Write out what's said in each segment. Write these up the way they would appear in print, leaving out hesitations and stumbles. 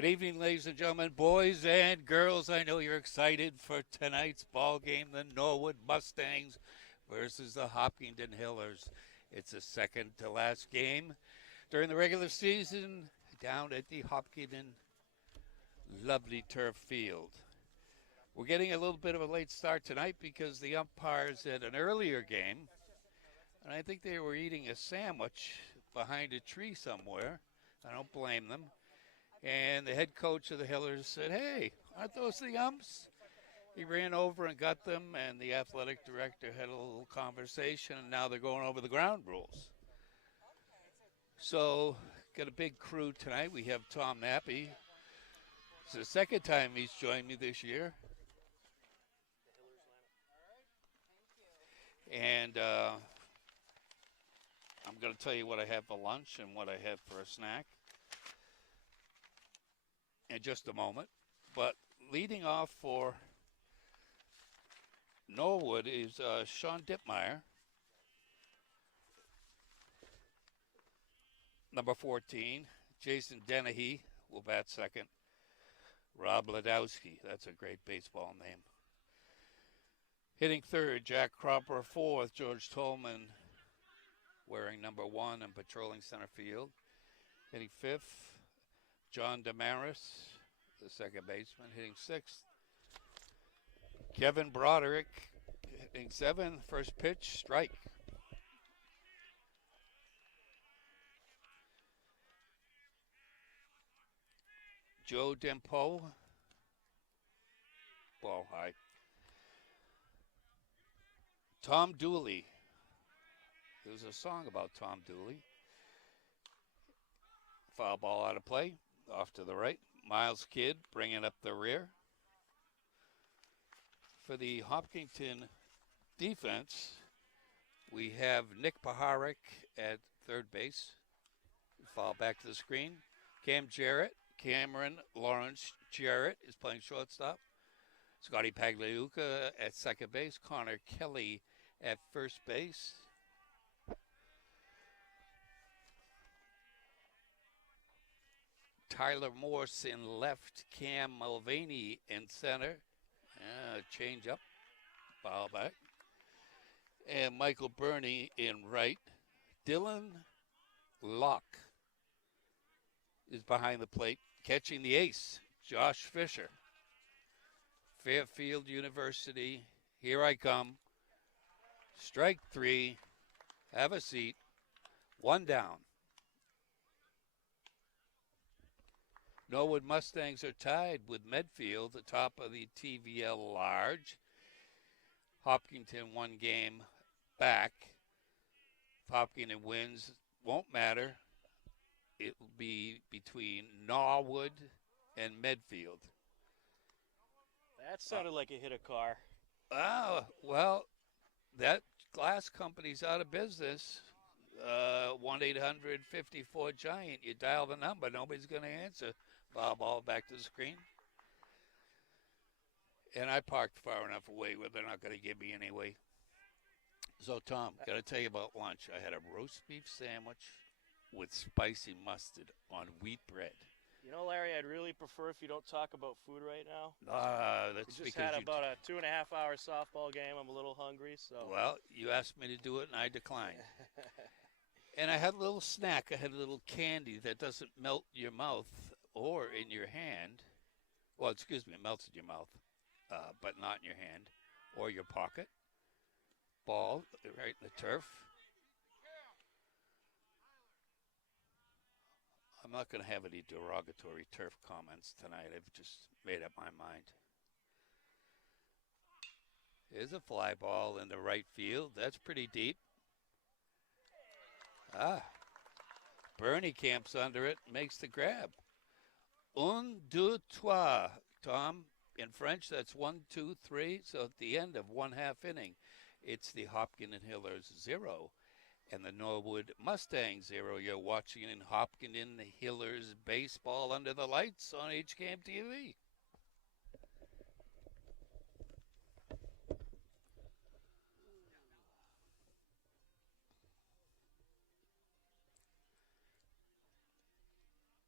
Good evening, ladies and gentlemen, boys and girls. I know you're excited for tonight's ball game, the Norwood Mustangs versus the Hopkinton Hillers. It's the second to last game during the regular season down at the Hopkinton lovely turf field. We're getting a little bit of a late start tonight because the umpires at an earlier game, and I think they were eating a sandwich behind a tree somewhere. I don't blame them. And the head coach of the Hillers said, "Hey, aren't those the umps?" He ran over and got them, and the athletic director had a little conversation, and now they're going over the ground rules. So, got a big crew tonight. We have Tom Nappy. It's the second time he's joined me this year. And I'm going to tell you what I have for lunch and what I have for a snack in just a moment. But leading off for Norwood is Sean Dittmeyer, number 14. Jason Dennehy will bat second. Rob Ladowski, that's a great baseball name. Hitting third, Jack Cropper. Fourth, George Tolman, wearing number 1 and patrolling center field. Hitting fifth, John Damaris, the second baseman, hitting sixth. Kevin Broderick hitting seventh. First pitch, strike. Joe Dempo, ball high. Tom Dooley. There's a song about Tom Dooley. Foul ball out of play, off to the right. Miles Kidd bringing up the rear. For the Hopkinton defense, we have Nick Paharik at third base. Foul back to the screen. Cameron Lawrence Jarrett is playing shortstop. Scotty Pagliuca at second base. Connor Kelly at first base. Tyler Morse in left. Cam Mulvaney in center. Change up. Foul back. And Michael Burney in right. Dylan Locke is behind the plate. Catching the ace, Josh Fisher. Fairfield University, here I come. Strike 3. Have a seat. 1 down. Norwood Mustangs are tied with Medfield atop of the TVL Large. Hopkinton 1 game back. If Hopkinton wins, won't matter. It will be between Norwood and Medfield. That sounded like it hit a car. Oh, well, that glass company's out of business. 1-800-54-GIANT. You dial the number, nobody's going to answer. Foul ball back to the screen. And I parked far enough away where they're not going to give me anyway. So, Tom, got to tell you about lunch. I had a roast beef sandwich with spicy mustard on wheat bread. You know, Larry, I'd really prefer if you don't talk about food right now. That's we just because had about a 2.5-hour softball game. I'm a little hungry, so. Well, you asked me to do it, and I declined. And I had a little snack. I had a little candy that doesn't melt your mouth or in your hand. Well, excuse me, it melts in your mouth, but not in your hand or your pocket. Ball right in the turf. I'm not going to have any derogatory turf comments tonight. I've just made up my mind. Here's a fly ball in the right field. That's pretty deep. Bernie camps under it, makes the grab. Un, deux, trois. Tom, in French, that's 1, 2, 3. So at the end of 1/2 inning, it's the Hopkinton Hillers 0 and the Norwood Mustangs 0. You're watching in Hopkinton Hillers baseball under the lights on HCAM TV.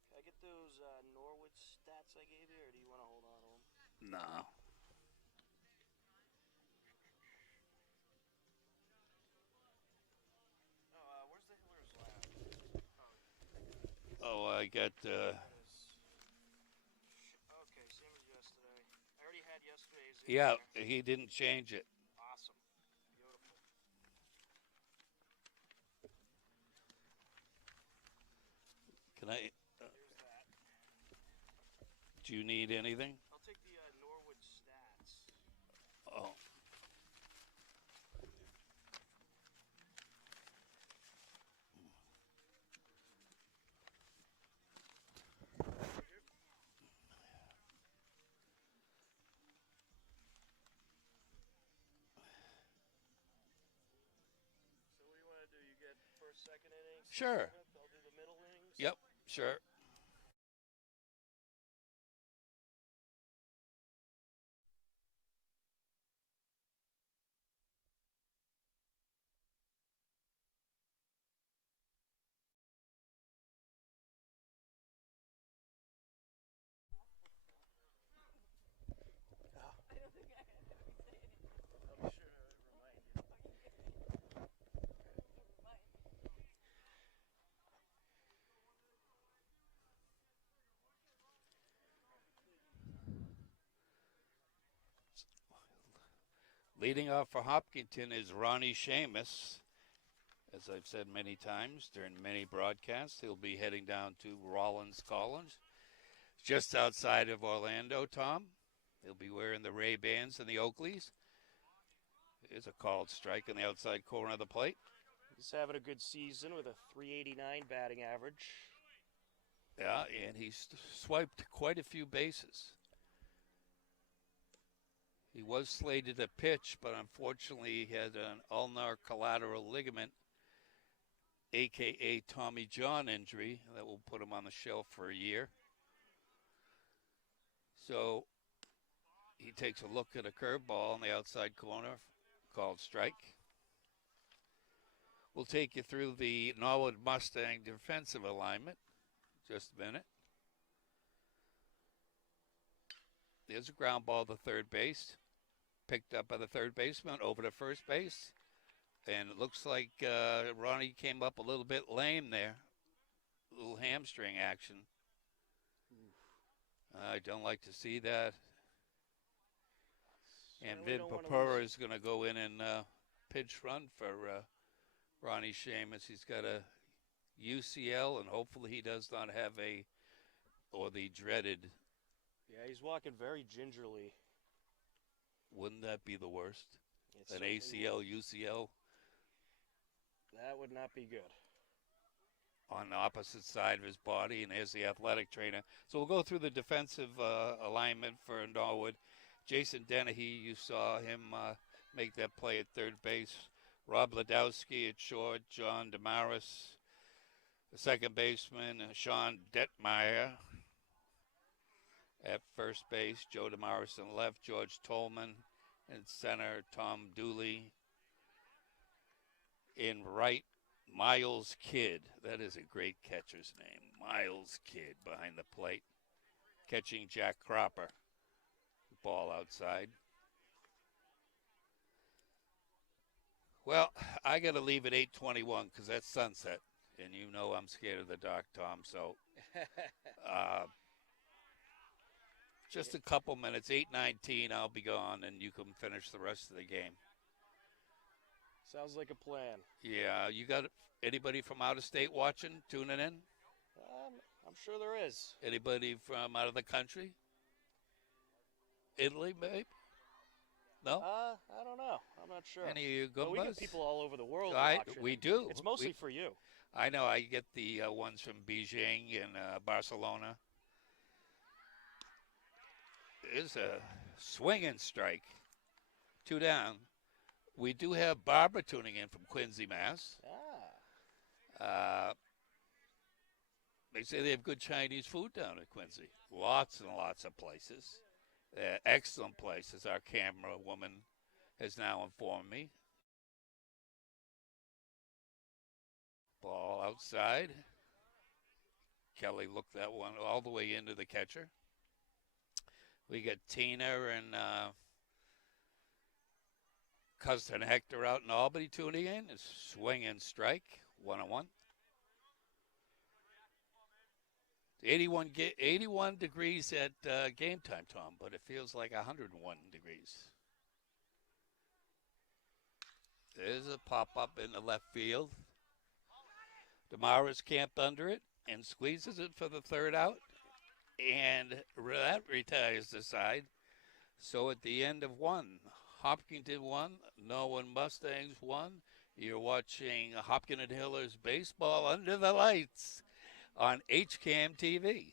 Can I get those Norwood No. Oh, where's the Hillers lab? Oh, I got. That is. Okay, same as yesterday. I already had yesterday's in Yeah, there. he didn't change it. Awesome. Beautiful. Can I? Uh, There's that. do you need anything? I'll take the Norwood stats. Oh, So what do you want to do? You get first, second innings? sure. Seventh? I'll do the middle innings. Yep, sure. I'll be sure to remind you. Leading off for Hopkinton is Ronnie Seamus. As I've said many times during many broadcasts, he'll be heading down to Rollins College, just outside of Orlando, Tom. He'll be wearing the Ray-Bans and the Oakleys. There's a called strike on the outside corner of the plate. He's having a good season with a 389 batting average. Yeah, and he's swiped quite a few bases. He was slated to pitch, but unfortunately he had an ulnar collateral ligament, a.k.a. Tommy John injury, that will put him on the shelf for a year. So he takes a look at a curveball on the outside corner, called strike. We'll take you through the Norwood Mustang defensive alignment. Just a minute. There's a ground ball to third base. Picked up by the third baseman over to first base. And it looks like Ronnie came up a little bit lame there. A little hamstring action. I don't like to see that. And Certainly Vin don't wanna Papura lose. is going to go in and pitch run for Ronnie Seamus. He's got a UCL, and hopefully he does not have the dreaded. Yeah, he's walking very gingerly. Wouldn't that be the worst? It An certainly ACL, would. UCL That would not be good. on the opposite side of his body, and there's the athletic trainer. So we'll go through the defensive alignment for Norwood. Jason Dennehy, you saw him make that play at third base. Rob Ladowski at short. John Damaris, the second baseman. Sean Detmeyer at first base. Joe Damaris in left. George Tolman in center. Tom Dooley in right. Miles Kidd. That is a great catcher's name. Miles Kidd behind the plate. Catching Jack Cropper. Ball outside. Well, I got to leave at 8:21 because that's sunset. And you know I'm scared of the dark, Tom. So just a couple minutes. 8:19, I'll be gone, and you can finish the rest of the game. Sounds like a plan. Yeah, you got anybody from out of state watching, tuning in? I'm sure there is. Anybody from out of the country? Italy, maybe? No? I don't know. I'm not sure. Any of you But we Goombas? get people all over the world I- watching. we do. It's mostly We- for you. I know. I get the ones from Beijing and Barcelona. It's a swinging strike. 2 down. We do have Barbara tuning in from Quincy, Mass. They say they have good Chinese food down at Quincy. Lots and lots of places. Excellent places, our camera woman has now informed me. Ball outside. Kelly looked that one all the way into the catcher. We got Tina and cousin Hector out in Albany tuning in. It's swing and strike, 101. 81 degrees at game time, Tom, but it feels like 101 degrees. There's a pop up in the left field. Demara's camped under it and squeezes it for the third out, and that retires the side. So at the end of one, Hopkinton won, Norwood Mustangs won. You're watching Hopkinton Hillers baseball under the lights on HCAM TV.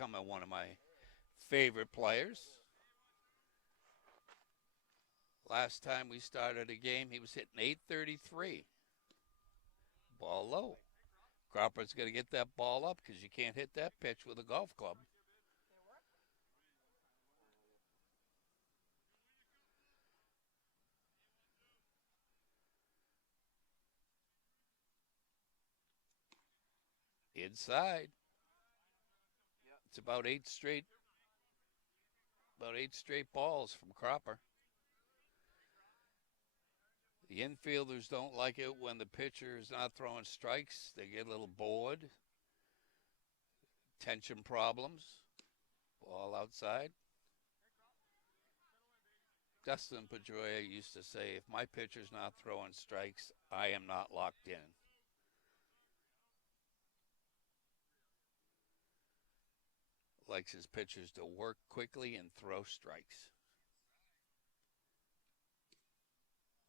becoming one of my favorite players. Last time we started a game, he was hitting 833. Ball low. Cropper's going to get that ball up because you can't hit that pitch with a golf club. Inside. It's about eight straight balls from Cropper. The infielders don't like it when the pitcher is not throwing strikes. They get a little bored. Tension problems. Ball outside. Dustin Pedroia used to say, if my pitcher's not throwing strikes, I am not locked in. Likes his pitchers to work quickly and throw strikes.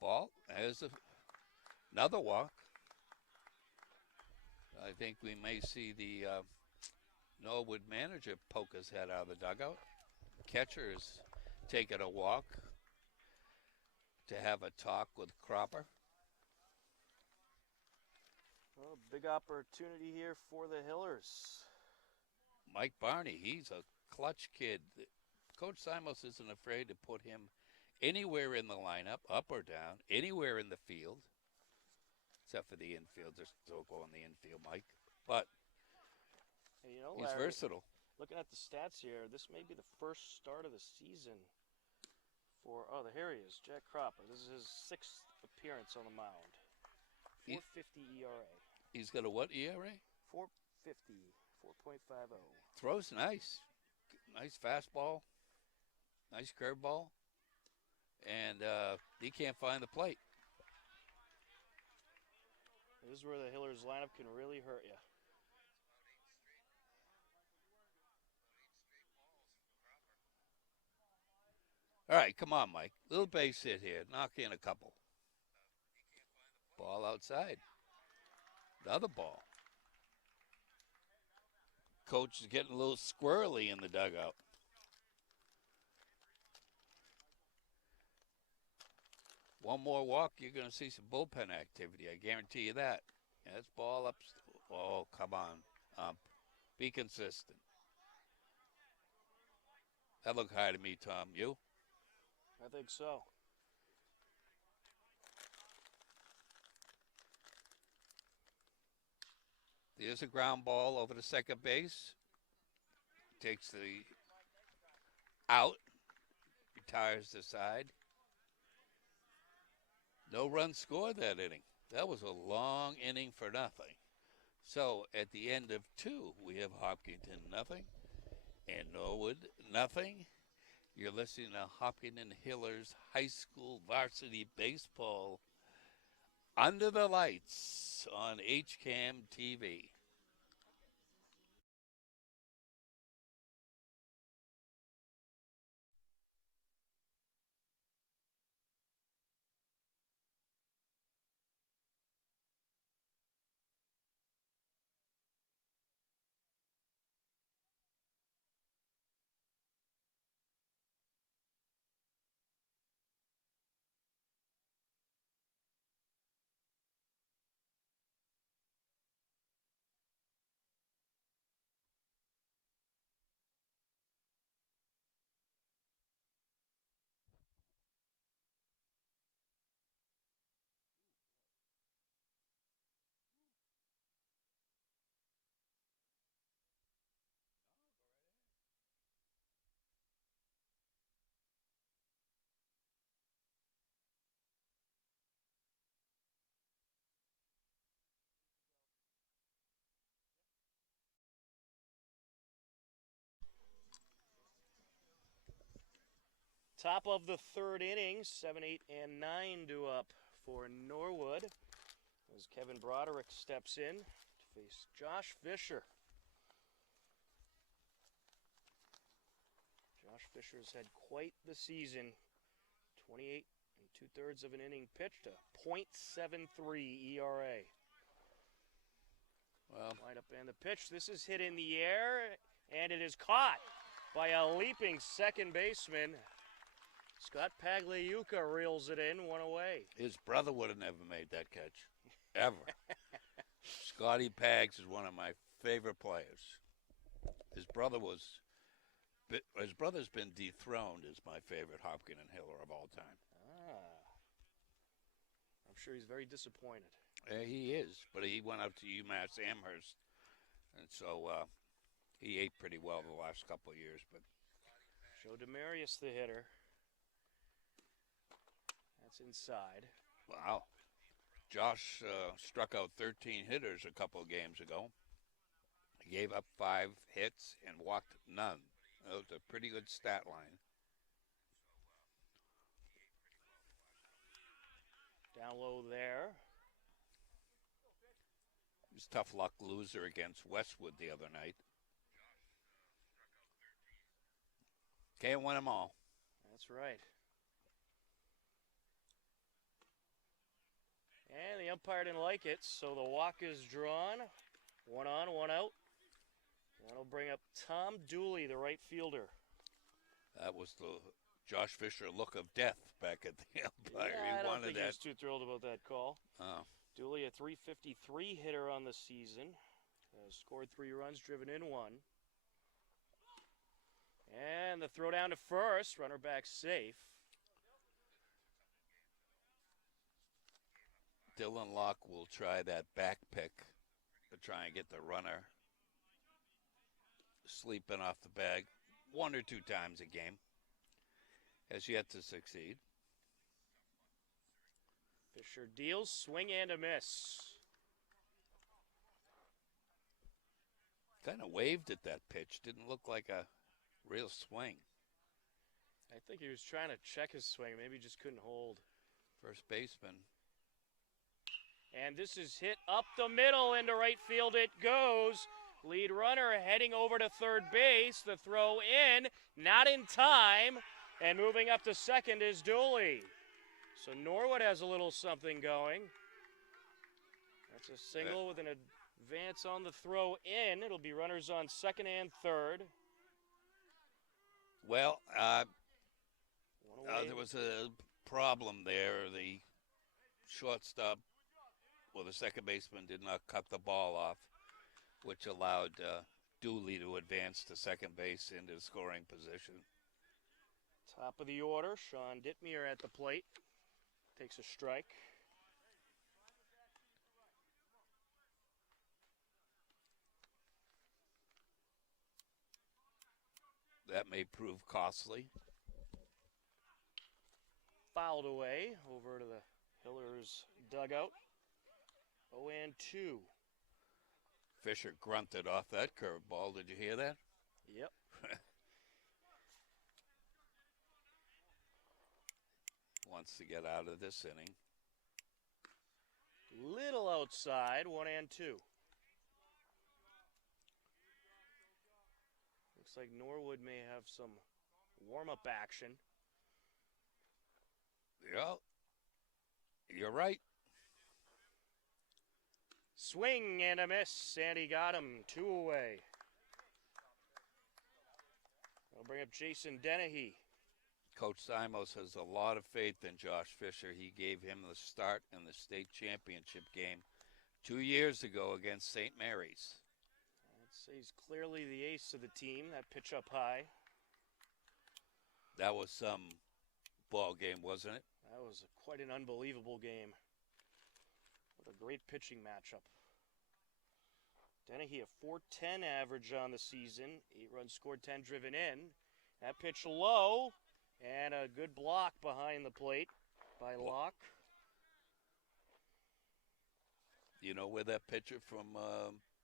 Ball. There's another walk. I think we may see the Norwood manager poke his head out of the dugout. Catcher is taking a walk to have a talk with Cropper. Well, big opportunity here for the Hillers. Mike Barney, he's a clutch kid. Coach Simos isn't afraid to put him anywhere in the lineup, up or down, anywhere in the field, except for the infield. They're still going the infield, Mike. But hey, you know, he's Larry, versatile. Looking at the stats here, this may be the first start of the season for, here he is, Jack Cropper. This is his 6th appearance on the mound. 4.50 ERA. He's got a what ERA? 4.50, 4.50. Throws nice. Nice fastball. Nice curveball. And he can't find the plate. This is where the Hillers lineup can really hurt you. All right, come on, Mike. Little base hit here. Knock in a couple. Ball outside. Another ball. Coach is getting a little squirrely in the dugout. One more walk, you're going to see some bullpen activity. I guarantee you that. Yeah, that's ball up. Oh, come on. Be consistent. That looked high to me, Tom. You? I think so. There's a ground ball over to second base. Takes the out. Retires the side. No run scored that inning. That was a long inning for nothing. So at the end of 2, we have Hopkinton nothing and Norwood nothing. You're listening to Hopkinton Hillers High School Varsity Baseball under the lights on HCAM TV. Top of the 3rd inning, 7, 8, and 9 due up for Norwood as Kevin Broderick steps in to face Josh Fisher. Josh Fisher's had quite the season. 28 2/3 of an inning pitched, a .73 ERA. Well, Right up and the pitch. This is hit in the air, And it is caught by a leaping second baseman. Scott Pagliuca reels it in, one away. His brother would have never made that catch, ever. Scotty Pags is one of my favorite players. His brother's been dethroned as my favorite Hopkins and Hiller of all time. I'm sure he's very disappointed. He is, but he went up to UMass Amherst, and so he ate pretty well the last couple of years. But Joe Demarius, the hitter. That's inside. wow, Josh struck out 13 hitters a couple of games ago. He gave up 5 hits and walked none. That was a pretty good stat line. Down low there. He was a tough luck loser against Westwood the other night. Can't win them all. That's right. And the umpire didn't like it, so the walk is drawn. 1 on, 1 out. That'll bring up Tom Dooley, the right fielder. That was the Josh Fisher look of death back at the umpire. Yeah, I he don't wanted think he that. was too thrilled about that call. Oh. Dooley, a .353 hitter on the season. Scored 3 runs, driven in 1. And the throw down to first. Runner back safe. Dylan Locke will try that back pick to try and get the runner sleeping off the bag 1 or 2 times a game. Has yet to succeed. Fisher deals, swing and a miss. Kind of waved at that pitch. Didn't look like a real swing. I think he was trying to check his swing. Maybe he just couldn't hold. First baseman. And this is hit up the middle into right field. It goes. Lead runner heading over to third base. The throw in, not in time. And moving up to second is Dooley. So Norwood has a little something going. That's a single with an advance on the throw in. It'll be runners on second and third. Well, there was a problem there. The shortstop, well, the second baseman did not cut the ball off, which allowed Dooley to advance to second base into scoring position. Top of the order, Sean Dittmer at the plate. Takes a strike. That may prove costly. Fouled away over to the Hillers dugout. 0-2. Fisher grunted off that curveball. Did you hear that? Yep. Wants to get out of this inning. Little outside, 1-2. Looks like Norwood may have some warm-up action. Yeah, you're right. Swing and a miss, and he got him 2 away. I'll bring up Jason Dennehy. Coach Simos has a lot of faith in Josh Fisher. He gave him the start in the state championship game 2 years ago against St. Mary's. I'd say he's clearly the ace of the team. That pitch up high. That was some ball game, wasn't it? That was quite an unbelievable game. What a great pitching matchup. Dennehy, a .410 average on the season. 8 runs scored, 10 driven in. That pitch low, and a good block behind the plate by Locke. You know where that pitcher from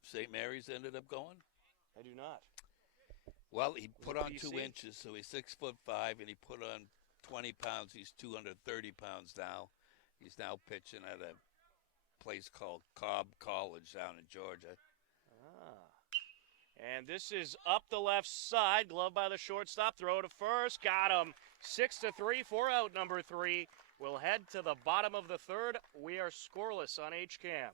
St. Mary's ended up going? I do not. Well, he put it on PC? 2 inches, so he's 6'5", and he put on 20 pounds. He's 230 pounds now. He's now pitching at a place called Cobb College down in Georgia. And this is up the left side. Glove by the shortstop. Throw to first. Got him. 6-3. 4 out, number 3. We'll head to the bottom of the third. We are scoreless on HCAM.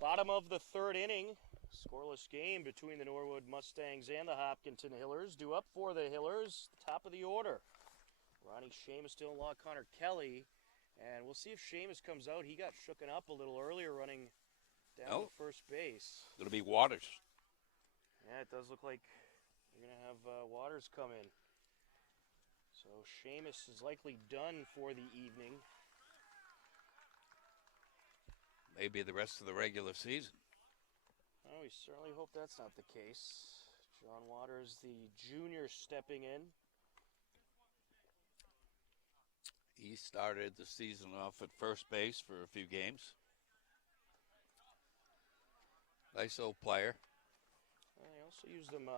Bottom of the third inning. Scoreless game between the Norwood Mustangs and the Hopkinton Hillers. Due up for the Hillers, top of the order. Ronnie Seamus still in law, Connor Kelly. And we'll see if Seamus comes out. He got shooken up a little earlier running down to first base. It'll be Waters. Yeah, it does look like you're going to have Waters come in. So Seamus is likely done for the evening. Maybe the rest of the regular season. Oh, we certainly hope that's not the case. John Waters, the junior, stepping in. He started the season off at first base for a few games. Nice old player. I also used him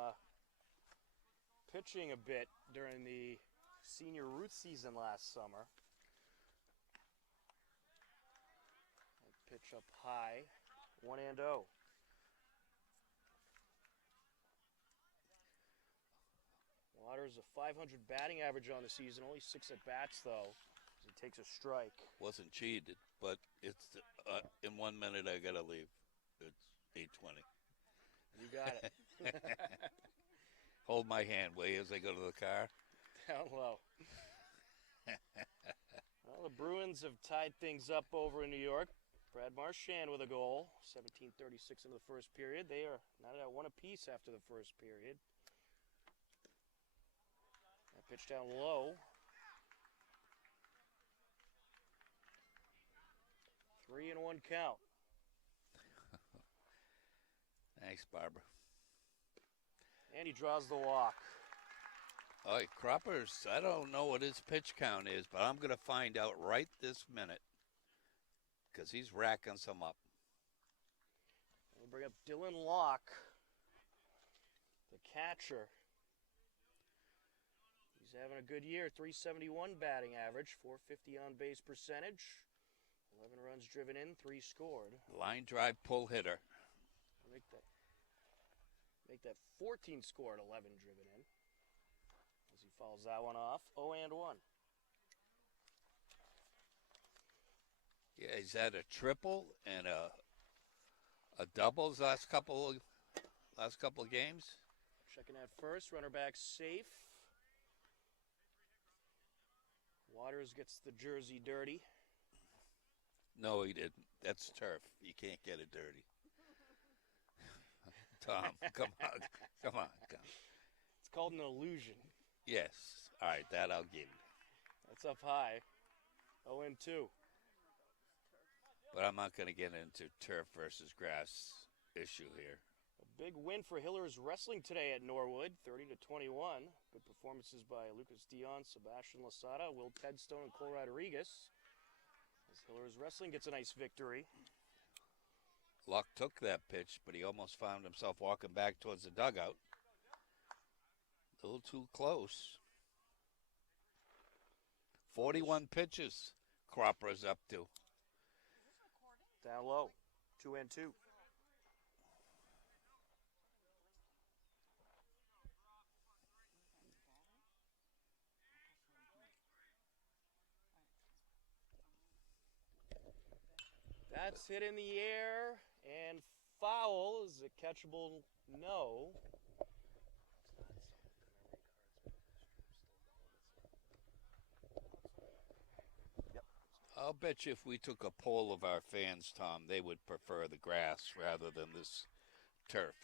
pitching a bit during the senior Ruth season last summer. Pitch up high, 1-0. Waters a .500 batting average on the season, only 6 at bats though. As he takes a strike. Wasn't cheated, but it's in 1 minute I gotta leave. It's 8:20. You got it. Hold my hand, will you, as I go to the car? Down low. Well, the Bruins have tied things up over in New York. Brad Marchand with a goal, 17:36 into the first period. They are not at one apiece after the first period. That pitch down low. 3-1 count. Thanks, Barbara. And he draws the walk. All right, Croppers, I don't know what his pitch count is, but I'm going to find out right this minute because he's racking some up. We'll bring up Dylan Locke, the catcher. He's having a good year, .371 batting average, .450 on-base percentage, 11 runs driven in, 3 scored. Line drive pull hitter. Make that 14 scored, 11 driven in. As he fouls that one off, 0-1. Yeah, he's had a triple and a doubles last couple of games. Checking at first, runner back safe. Waters gets the jersey dirty. No, he didn't. That's turf. You can't get it dirty. Tom, come on. It's called an illusion. Yes. All right, that I'll give you. That's up high. 0-2. But I'm not going to get into turf versus grass issue here. A big win for Hillers Wrestling today at Norwood, 30-21. Good performances by Lucas Dion, Sebastian Lasada, Will Tedstone, and Cole Rodriguez. As Hillers Wrestling gets a nice victory. Luck took that pitch, but he almost found himself walking back towards the dugout. A little too close. 41 pitches Cropper's up to. Down low, 2-2. That's hit in the air, and foul. Is it catchable? No. I'll bet you if we took a poll of our fans, Tom, they would prefer the grass rather than this turf.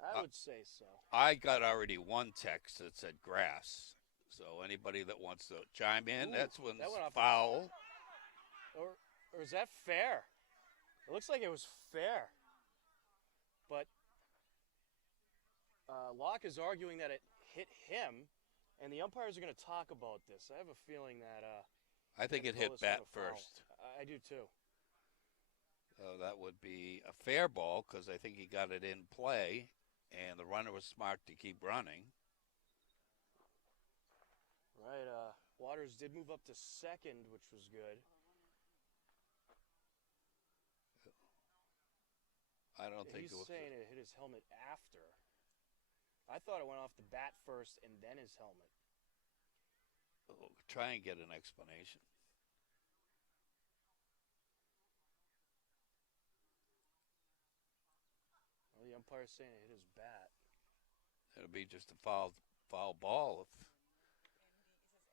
I would say so. I got already one text that said grass. So anybody that wants to chime in, that's when that went off foul. Or is that fair? It looks like it was fair. But Locke is arguing that it hit him, and the umpires are going to talk about this. I have a feeling that I think it hit bat first. I do too. That would be a fair ball because I think he got it in play, and the runner was smart to keep running. Right. Waters did move up to second, which was good. I don't think he's saying it hit his helmet after. I thought it went off the bat first and then his helmet. Try and get an explanation. umpire's saying it hit his bat. It'll be just a foul ball.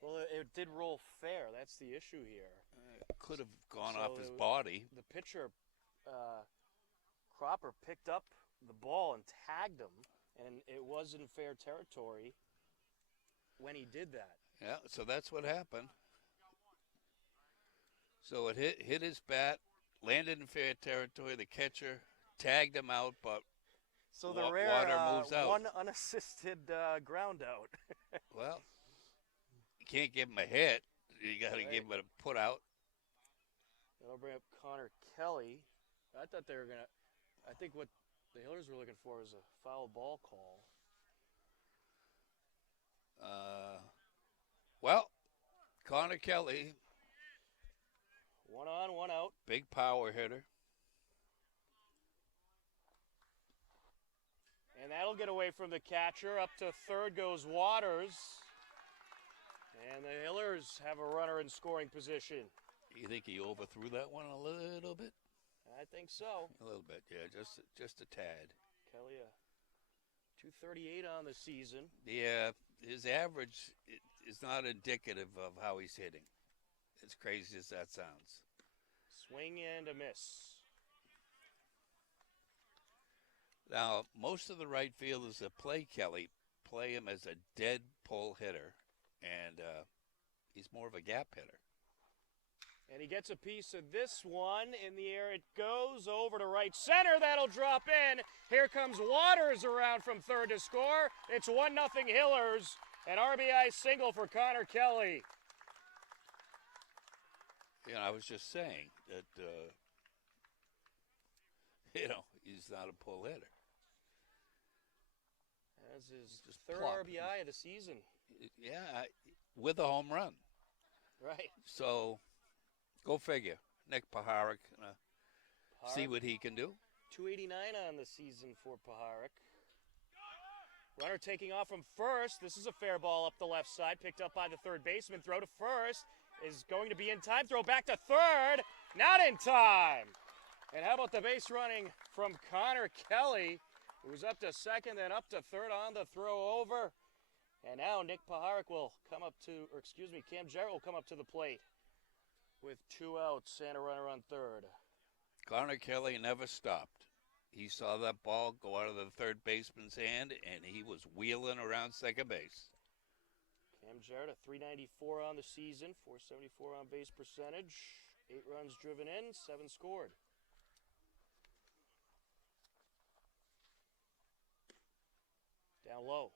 Well, it did roll fair. That's the issue here. It could have gone So off his body. The pitcher, Cropper, picked up the ball and tagged him, and it was in fair territory when he did that. Yeah, so that's what happened. So it hit his bat, landed in fair territory. The catcher tagged him out, but So the rare water moves out. one unassisted ground out. Well, you can't give him a hit. You got to give him a put out. That'll bring up Connor Kelly. I thought they were going to – I think what the Hillers were looking for was a foul ball call. Well, Connor Kelly, One on, one out. big power hitter. And that'll get away from the catcher. Up to third goes Waters. And the Hillers have a runner in scoring position. You think he overthrew that one a little bit? I think so. A little bit, yeah, just a tad. Kelly, 238 on the season. Yeah, his average is not indicative of how he's hitting. As crazy as that sounds. Swing and a miss. Now, most of the right fielders that play Kelly play him as a dead pull hitter, and he's more of a gap hitter. And he gets a piece of this one. In the air it goes over to right center. That'll drop in. Here comes Waters around from third to score. It's 1-0 Hillers. An RBI single for Connor Kelly. You know, I was just saying that, he's not a pull hitter. That's his Just third plop. RBI of the season. Yeah, with a home run. Right. So, go figure. Nick Paharik, see Paharik, what he can do. 289 on the season for Paharik. Runner taking off from first. This is a fair ball up the left side, picked up by the third baseman. Throw to first is going to be in time. Throw back to third. Not in time. And how about the base running from Connor Kelly, who's up to second, then up to third on the throw over. And now Nick Paharik will come up to, Cam Jarrett will come up to the plate with 2 outs and a runner on third. Connor Kelly never stopped. He saw that ball go out of the third baseman's hand, and he was wheeling around second base. Cam Jarrett, a 394 on the season, 474 on base percentage, 8 runs driven in, 7 scored. Down low.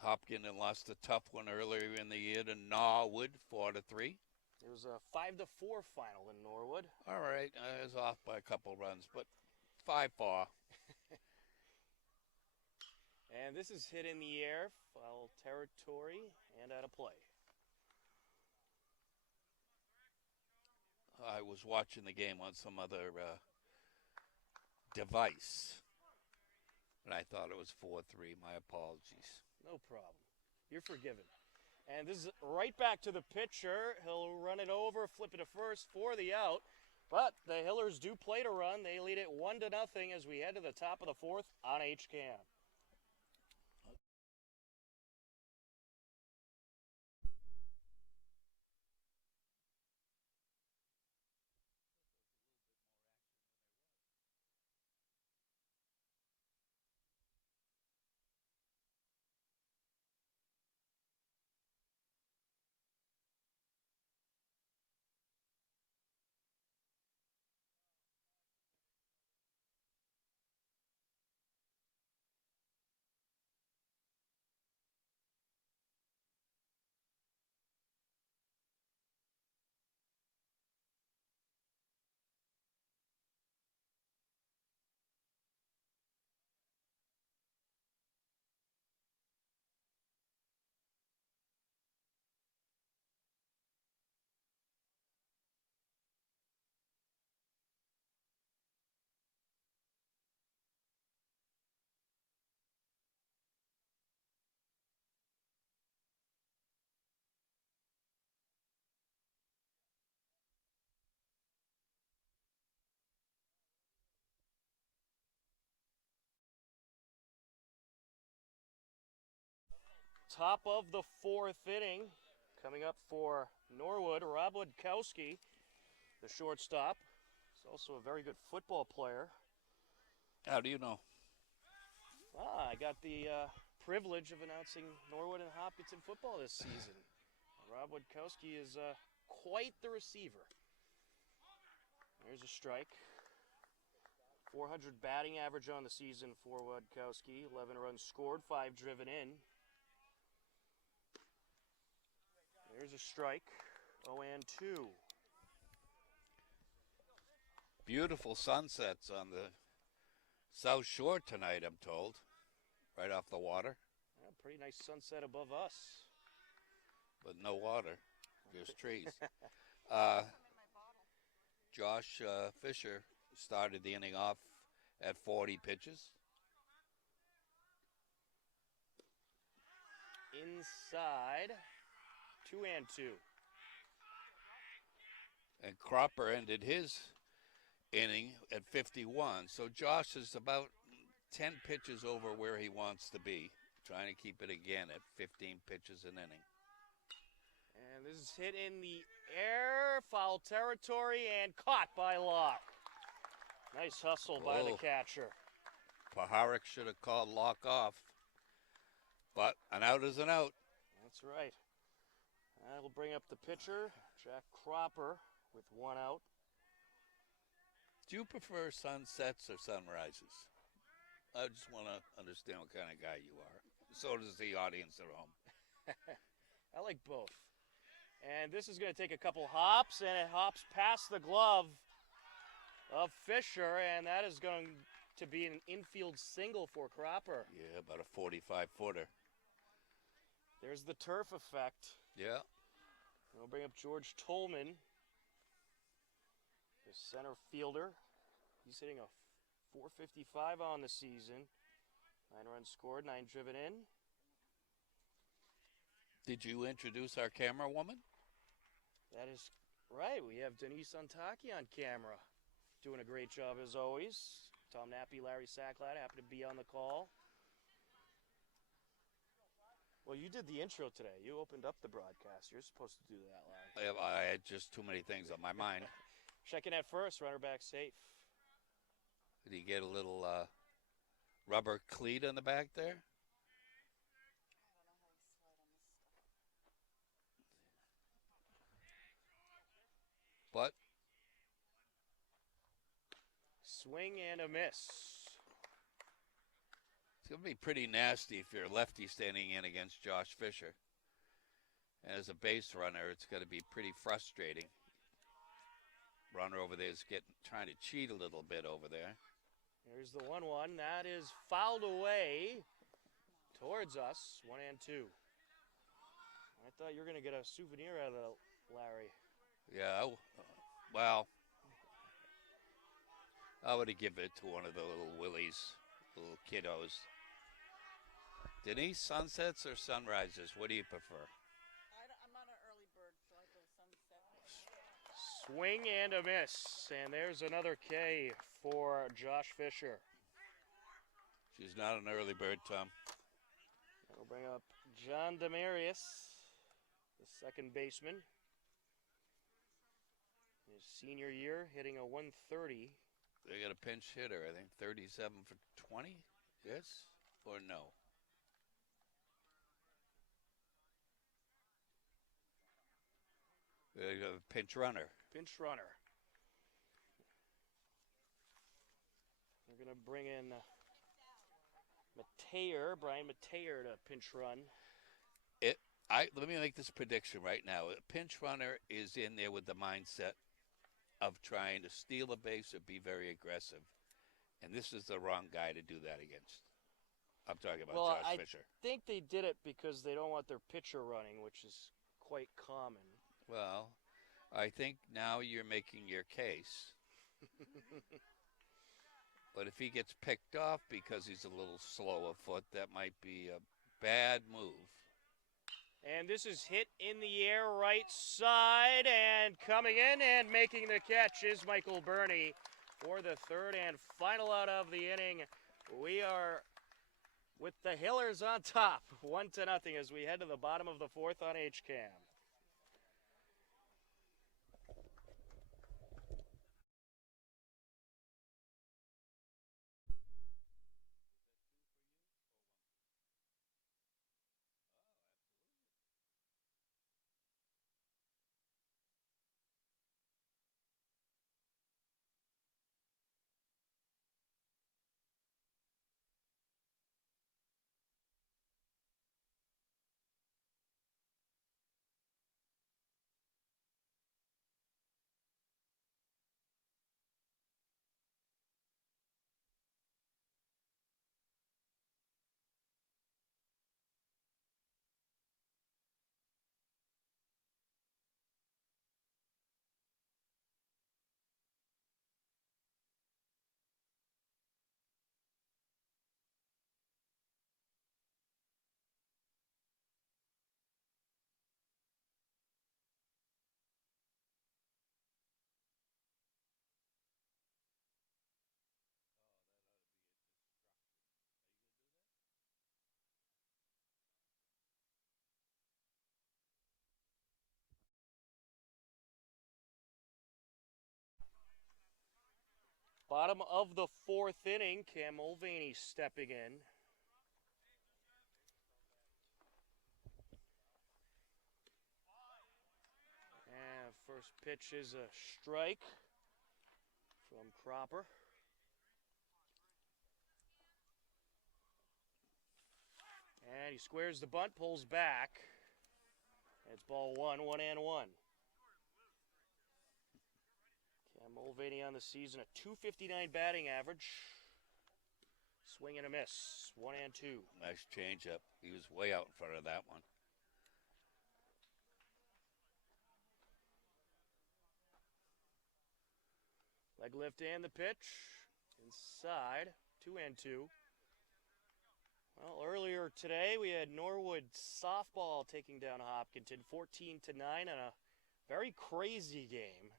Hopkins lost a tough one earlier in the year to Norwood, 4-3. It was a 5-4 final in Norwood. All right, I was off by a couple runs, but 5-4. And this is hit in the air, foul territory, and out of play. I was watching the game on some other device, and I thought it was 4-3. My apologies. No problem. You're forgiven. And this is right back to the pitcher. He'll run it over, flip it to first for the out. But the Hillers do play to run. They lead it 1-0 as we head to the top of the fourth on HCAM. Top of the fourth inning. Coming up for Norwood, Rob Witkowski, the shortstop. He's also a very good football player. How do you know? I got the privilege of announcing Norwood and Hopkinton football this season. Rob Witkowski is quite the receiver. There's a strike. 400 batting average on the season for Witkowski. 11 runs scored, 5 driven in. There's a strike. 0-2. Beautiful sunsets on the South Shore tonight, I'm told. Right off the water. Yeah, pretty nice sunset above us. But no water, just trees. Josh Fisher started the inning off at 40 pitches. Inside, 2-2. And Cropper ended his inning at 51. So Josh is about 10 pitches over where he wants to be, trying to keep it again at 15 pitches an inning. And this is hit in the air, foul territory, and caught by Locke. Nice hustle by the catcher. Paharic should have called Locke off, but an out is an out. That's right. That'll bring up the pitcher, Jack Cropper, with 1 out. Do you prefer sunsets or sunrises? I just want to understand what kind of guy you are. So does the audience at home. I like both. And this is going to take a couple hops, and it hops past the glove of Fisher, and that is going to be an infield single for Cropper. Yeah, about a 45-footer. There's the turf effect. Yeah. We'll bring up George Tolman, the center fielder. He's hitting a .455 on the season. 9 runs scored, 9 driven in. Did you introduce our camera woman? That is right. We have Denise Untaki on camera. Doing a great job as always. Tom Nappy, Larry Sacklad happen to be on the call. Well, you did the intro today. You opened up the broadcast. You're supposed to do that, Larry. I had just too many things on my mind. Checking at first, runner back safe. Did he get a little rubber cleat on the back there? But swing and a miss. It's going to be pretty nasty if you're a lefty standing in against Josh Fisher. And as a base runner, it's going to be pretty frustrating. Runner over there is trying to cheat a little bit over there. Here's the 1-1. That is fouled away towards us. 1-2. I thought you were going to get a souvenir out of that, Larry. Yeah, well, I would have given it to one of the little willies, little kiddos. Denise, sunsets or sunrises? What do you prefer? I'm not an early bird, so I go sunset. Swing and a miss. And there's another K for Josh Fisher. She's not an early bird, Tom. We'll bring up John Demarius, the second baseman. His senior year, hitting a 130. They got a pinch hitter, I think, 37 for 20? Yes or no? They got a pinch runner. Pinch runner. We're going to bring in Brian Mateer to pinch run. Let me make this prediction right now. A pinch runner is in there with the mindset of trying to steal a base or be very aggressive. And this is the wrong guy to do that against. I'm talking about Josh Fisher. I think they did it because they don't want their pitcher running, which is quite common. Well, I think now you're making your case. But if he gets picked off because he's a little slow of foot, that might be a bad move. And this is hit in the air right side, and coming in and making the catch is Michael Burney for the third and final out of the inning. We are with the Hillers on top, 1-0 as we head to the bottom of the fourth on HCAM. Bottom of the fourth inning, Cam Mulvaney stepping in. And first pitch is a strike from Cropper. And he squares the bunt, pulls back. It's ball 1-1. Cam Mulvaney on the season, a .259 batting average. Swing and a miss, 1-2. Nice changeup. He was way out in front of that one. Leg lift and the pitch. Inside, 2-2. Well, earlier today we had Norwood softball taking down Hopkinton 14-9 in a very crazy game.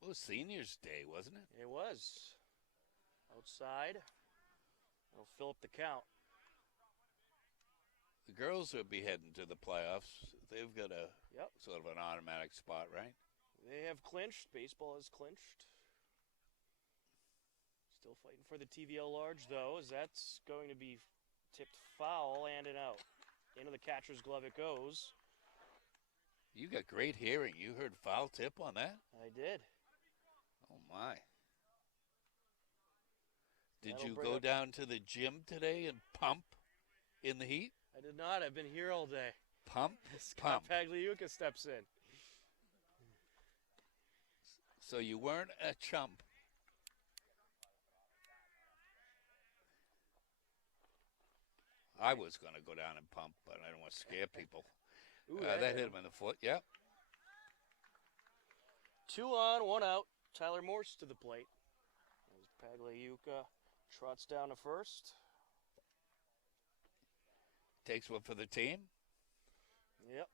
It was Seniors Day, wasn't it? It was. Outside. It'll fill up the count. The girls will be heading to the playoffs. They've got a sort of an automatic spot, right? They have clinched. Baseball has clinched. Still fighting for the TVL large, though, as that's going to be tipped foul and an out. Into the catcher's glove it goes. You got great hearing. You heard foul tip on that? I did. Oh, my. Did That'll you bring go up- down to the gym today and pump in the heat? I did not. I've been here all day. Pump? Scott Pump. Pagliuca steps in. So you weren't a chump. I was going to go down and pump, but I don't want to scare people. Ooh, That hit him in the foot, yep. 2 on, 1 out. Tyler Morse to the plate. As Pagliuca trots down to first. Takes one for the team. Yep.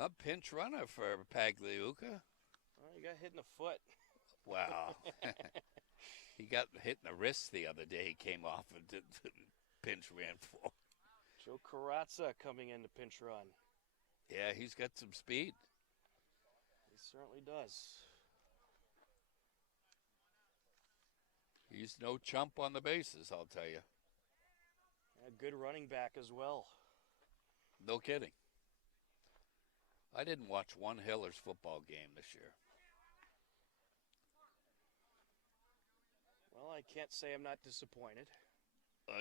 A pinch runner for Pagliuca. Well, he got hit in the foot. Wow. He got hit in the wrist the other day. He came off and did the pinch ran for. Joe Carrazza coming in to pinch run. Yeah, he's got some speed. He certainly does. He's no chump on the bases, I'll tell you. A good running back as well. No kidding. I didn't watch one Hillers football game this year. Well, I can't say I'm not disappointed.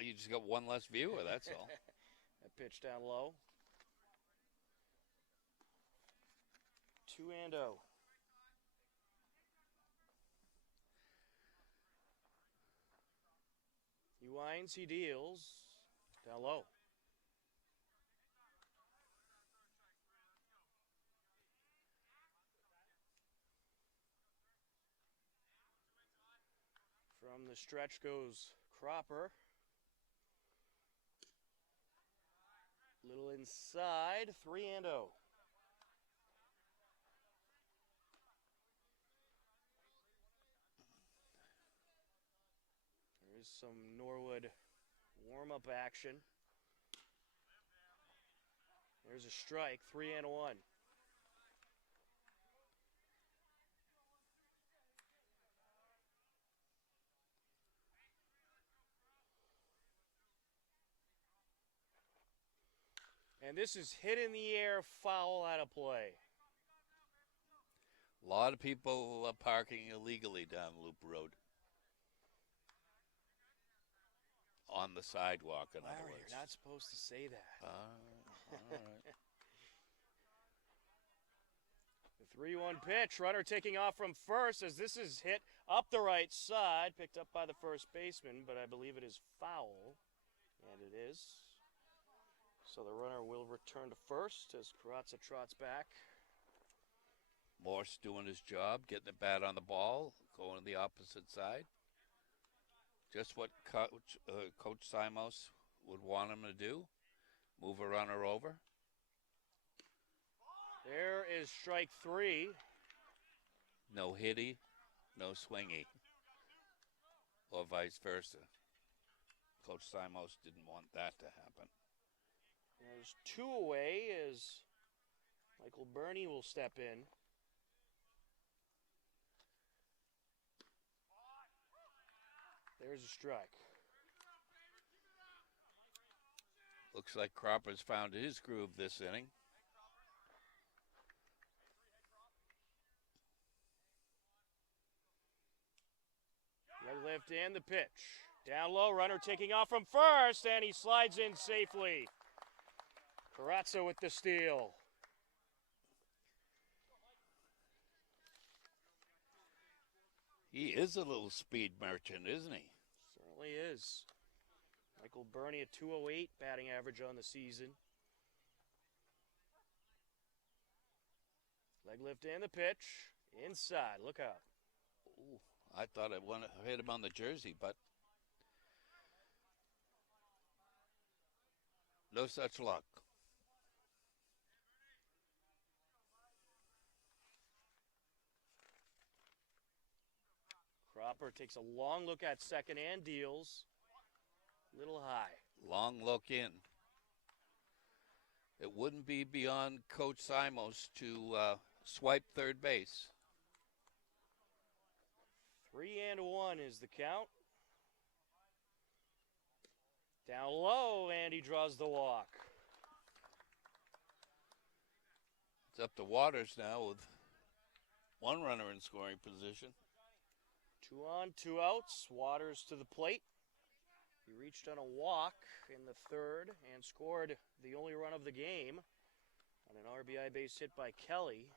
You just got one less viewer, that's all. That pitch down low. 2-0. He winds, he deals. Down low. From the stretch goes Cropper. Little inside, 3-0. Just some Norwood warm-up action. There's a strike, 3-1. And this is hit in the air, foul out of play. A lot of people are parking illegally down Loop Road. On the sidewalk, in other Larry, words. you're not supposed to say that. All right. The 3-1 pitch. Runner taking off from first as this is hit up the right side. Picked up by the first baseman, but I believe it is foul. And it is. So the runner will return to first as Karatza trots back. Morse doing his job, getting the bat on the ball, going to the opposite side. Just what Coach Simos would want him to do. Move a runner over. There is strike 3. No hitty, no swingy. Or vice versa. Coach Simos didn't want that to happen. There's 2 away as Michael Burney will step in. There's a strike. Looks like Cropper's found his groove this inning. Leg lift and the pitch. Down low, runner taking off from first, and he slides in safely. Karatza with the steal. He is a little speed merchant, isn't he? Certainly is. Michael Burney at 208 batting average on the season. Leg lift and the pitch. Inside, look out. Ooh, I thought it hit him on the jersey, but no such luck. Cropper takes a long look at second and deals. Little high. Long look in. It wouldn't be beyond Coach Simos to swipe third base. 3-1 is the count. Down low, and he draws the walk. It's up to Waters now with one runner in scoring position. 2 on, 2 outs. Waters to the plate. He reached on a walk in the third and scored the only run of the game on an RBI base hit by Kelly.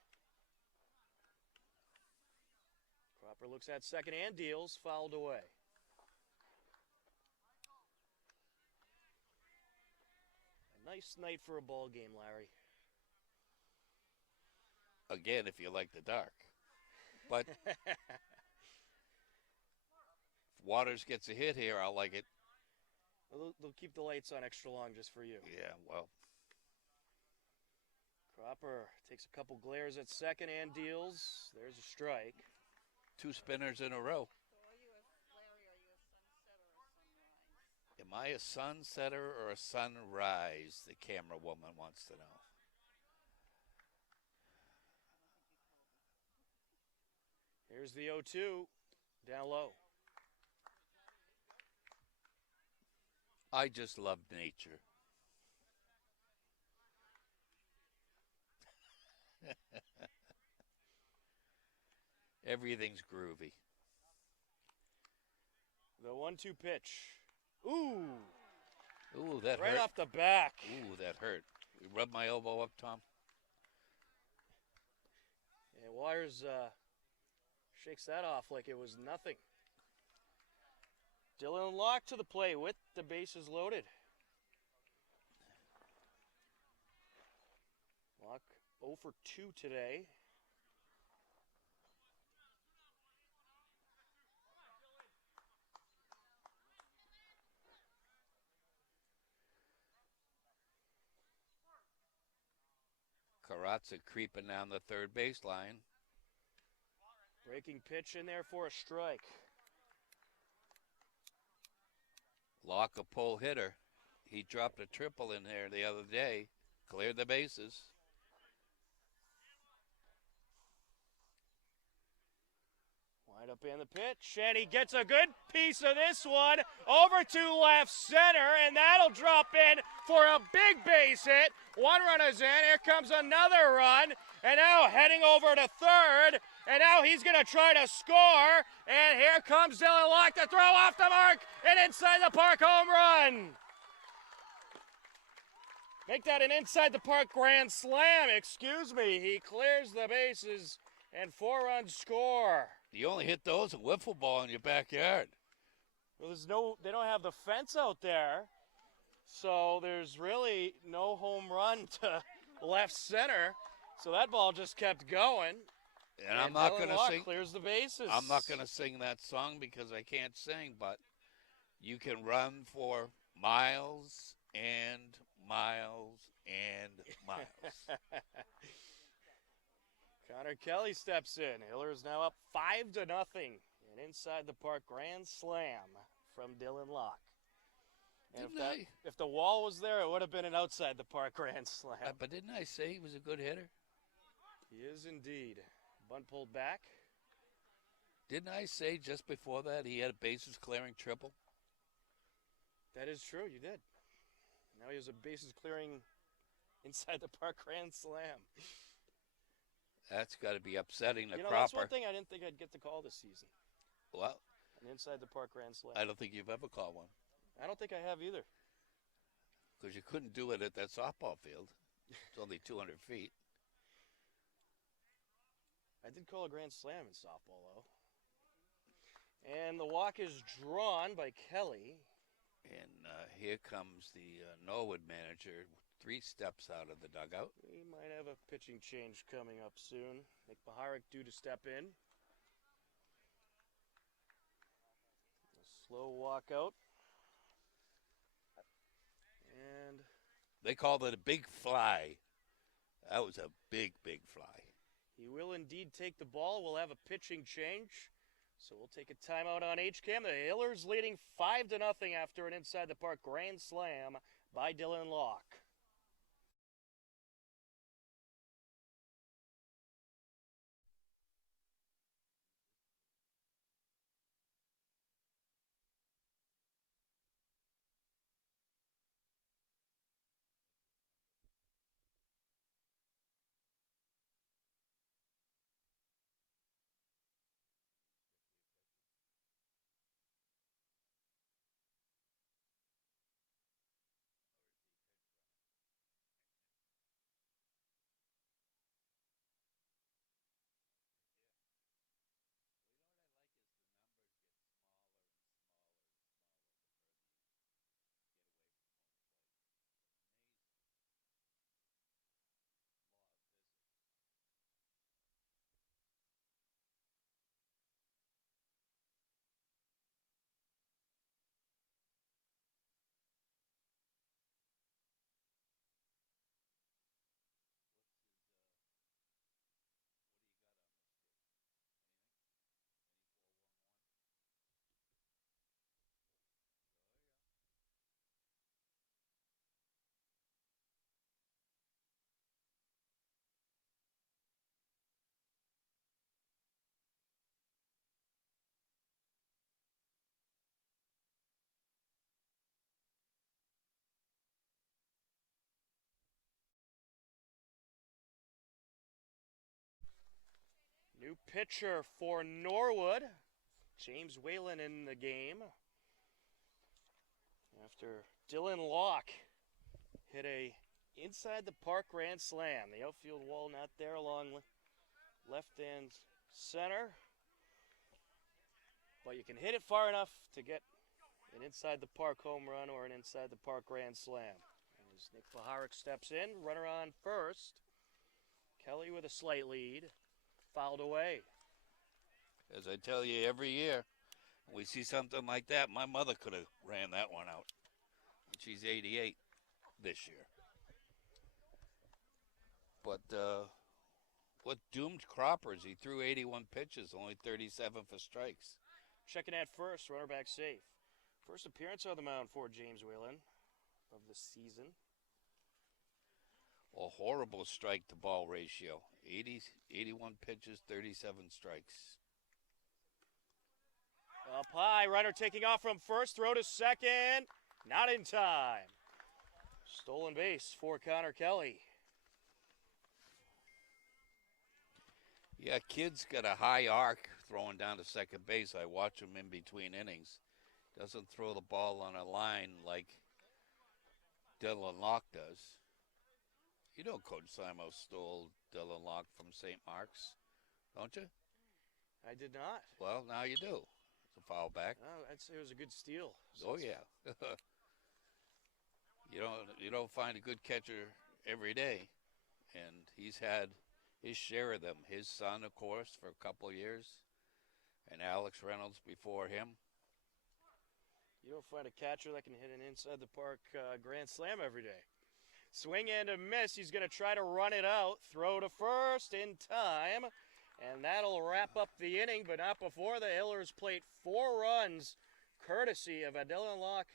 Cropper looks at second and deals, fouled away. A nice night for a ball game, Larry. Again, if you like the dark. But if Waters gets a hit here, I'll like it. They'll keep the lights on extra long just for you. Yeah, well. Cropper takes a couple glares at second and deals. There's a strike. 2 spinners in a row. So are you a, Larry, are you a sunsetter or a sunrise? Am I a sunsetter or a sunrise? The camera woman wants to know. Here's the 0-2, down low. I just love nature. Everything's groovy. The 1-2 pitch. Ooh, Ooh, that right hurt. off the back. Ooh, that hurt. You rub my elbow up, Tom? And Waters shakes that off like it was nothing. Dylan Locke to the plate with the bases loaded. Locke 0 for 2 today. Karatza creeping down the third baseline. Breaking pitch in there for a strike. Locke, a pull hitter. He dropped a triple in there the other day, cleared the bases. Wind up in the pitch, and he gets a good piece of this one over to left center, and that'll drop in for a big base hit. One run is in. Here comes another run, and now heading over to third, and now he's going to try to score, and here comes Dylan Locke to throw off the mark, and inside the park home run. Make that an inside the park grand slam, excuse me. He clears the bases, and 4-run score. You only hit those a wiffle ball in your backyard. Well, they don't have the fence out there, so there's really no home run to left center. So that ball just kept going. And I'm not going to sing. Clears the bases. I'm not going to sing that song because I can't sing, but you can run for miles and miles and miles. Connor Kelly steps in. Hiller is now up 5-0. An inside the park grand slam from Dylan Locke. And if the wall was there, it would have been an outside the park grand slam. But didn't I say he was a good hitter? He is indeed. Bunt pulled back. Didn't I say just before that he had a bases clearing triple? That is true, you did. Now he has a bases clearing inside the park grand slam. That's got to be upsetting the That's Cropper. one thing I didn't think I'd get to call this season. Well, An inside the park grand slam. I don't think you've ever called one. I don't think I have either. Because you couldn't do it at that softball field. It's only 200 feet. I did call a grand slam in softball, though. And the walk is drawn by Kelly. And here comes the Norwood manager, 3 steps out of the dugout. We might have a pitching change coming up soon. Nick Baharic due to step in. A slow walkout. And They called it a big fly. That was a big, big fly. he will indeed take the ball. We'll have a pitching change. So we'll take a timeout on HCAM. The Hillers leading 5-0 after an inside the park grand slam by Dylan Locke. New pitcher for Norwood, James Whalen in the game. After Dylan Locke hit a inside the park grand slam. The outfield wall not there along left and center. But you can hit it far enough to get an inside the park home run or an inside the park grand slam. As Nick Baharic steps in, runner on first. Kelly with a slight lead. Fouled away. As I tell you every year, when we see something like that, my mother could have ran that one out. She's 88 this year. But what doomed Cropper is he threw 81 pitches, only 37 for strikes. Checking at first, runner back safe. First appearance on the mound for James Whalen of the season. A horrible strike to ball ratio. 81 pitches, 37 strikes. Up high, runner taking off from first, throw to second, not in time. Stolen base for Connor Kelly. Yeah, kid's got a high arc throwing down to second base. I watch him in between innings. Doesn't throw the ball on a line like Dylan Locke does. You know Coach Simon stole Dylan Locke from St. Mark's, don't you? I did not. Well, now you do. It's a foul back. I'd say it was a good steal. Oh, yeah. You don't find a good catcher every day, and he's had his share of them. His son, of course, for a couple of years, and Alex Reynolds before him. You don't find a catcher that can hit an inside the park grand slam every day. Swing and a miss. He's going to try to run it out. Throw to first in time. And that'll wrap up the inning, but not before the Hillers plate 4 runs, courtesy of a Dylan Locke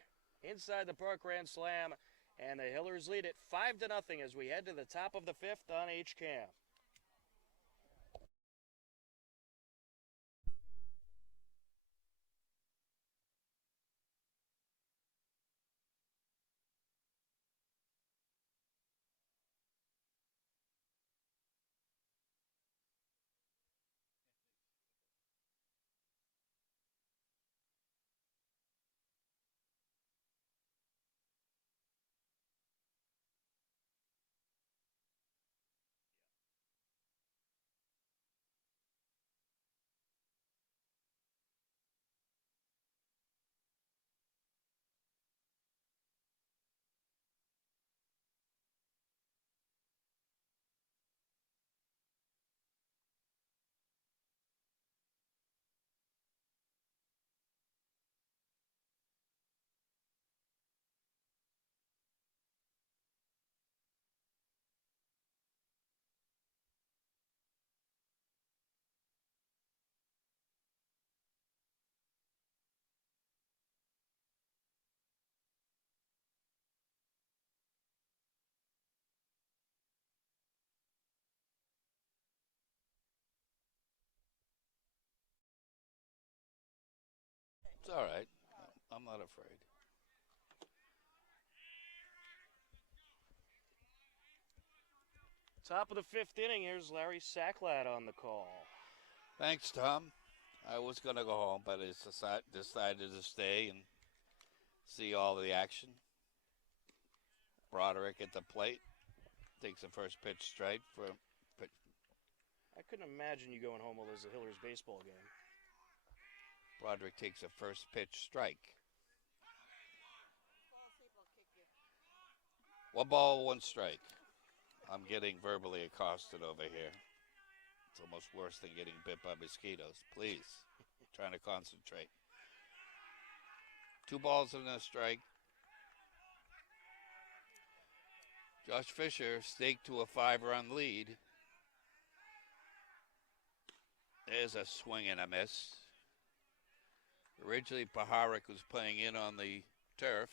inside the park grand slam. And the Hillers lead it 5-0 as we head to the top of the 5th on HCAM. It's all right. I'm not afraid. Top of the 5th inning, here's Larry Sacklat on the call. Thanks, Tom. I was going to go home, but I decided to stay and see all the action. Broderick at the plate. Takes the first pitch straight for pitch. I couldn't imagine you going home while there's a Hillers baseball game. Broderick takes a first pitch strike. One ball, one strike. I'm getting verbally accosted over here. It's almost worse than getting bit by mosquitoes. Please, trying to concentrate. 2 balls and a strike. Josh Fisher staked to a 5-run lead. There's a swing and a miss. Originally, Paharic was playing in on the turf,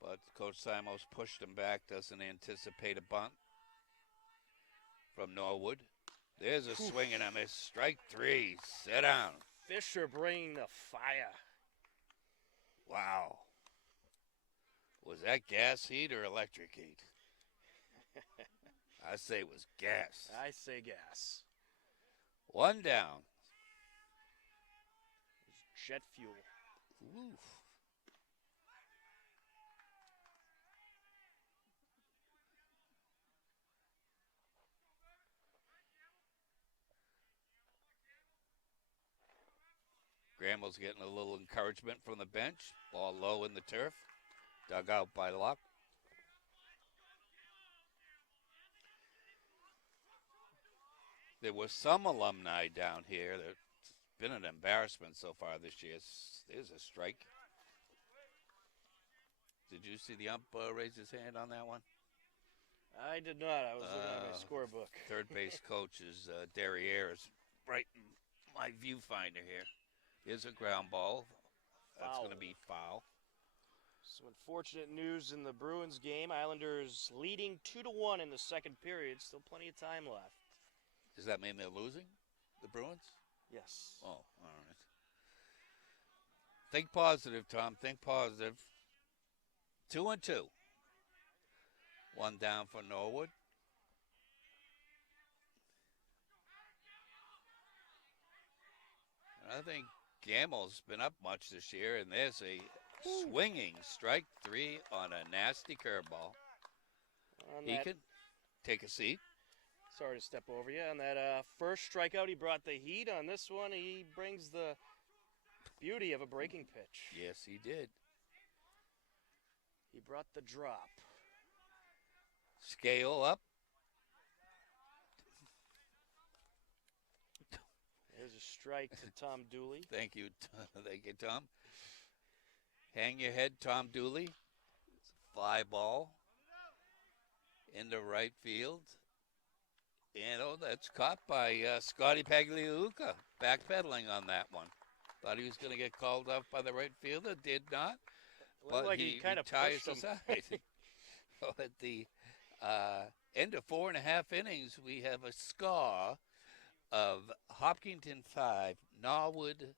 but Coach Simos pushed him back, doesn't anticipate a bunt from Norwood. There's a swing and a miss. Strike 3. Sit down. Fisher bringing the fire. Wow. Was that gas heat or electric heat? I say it was gas. I say gas. 1 down. Jet fuel. Oof. Grammel's getting a little encouragement from the bench. Ball low in the turf. Dug out by Locke. There was some alumni down here. There's been an embarrassment so far this year. There's a strike. Did you see the ump raise his hand on that one? I did not. I was looking at my scorebook. Third base coach is Derriere's right in my viewfinder here. Here's a ground ball. That's Foul. going to be foul. Some unfortunate news in the Bruins game. Islanders leading 2-1 in the second period. Still plenty of time left. Does that mean they're losing, the Bruins? Yes. Oh, all right. Think positive, Tom. Think positive. 2-2. One down for Norwood. I think Gamel's been up much this year, and there's a swinging strike 3 on a nasty curveball. He can take a seat. Sorry to step over you. On that first strikeout, he brought the heat. On this one, he brings the beauty of a breaking pitch. Yes, he did. He brought the drop. Scale up. There's a strike to Tom Dooley. Thank you, Tom. Hang your head, Tom Dooley. Fly ball into right field. And, that's caught by Scotty Pagliuca, backpedaling on that one. Thought he was going to get called off by the right fielder, did not. Looked like he kind of retires pushed him. aside. So at the end of 4.5 innings, we have a score of Hopkinton 5, Norwood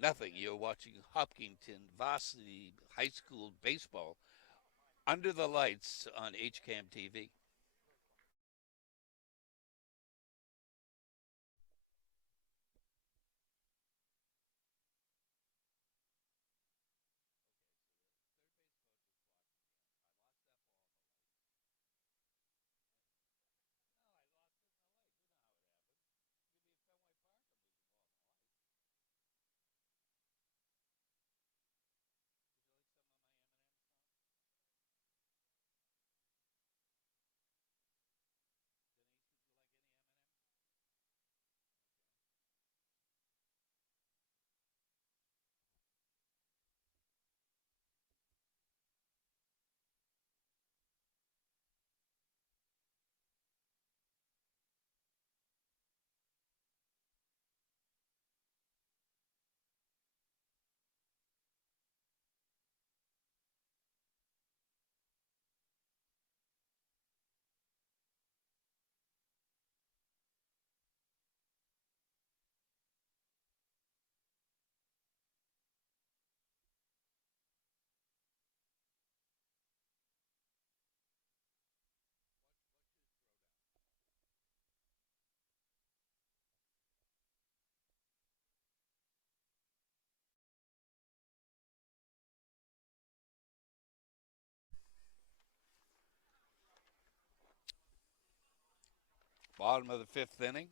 nothing. You're watching Hopkinton Varsity High School Baseball under the lights on HCAM TV. Bottom of the 5th inning.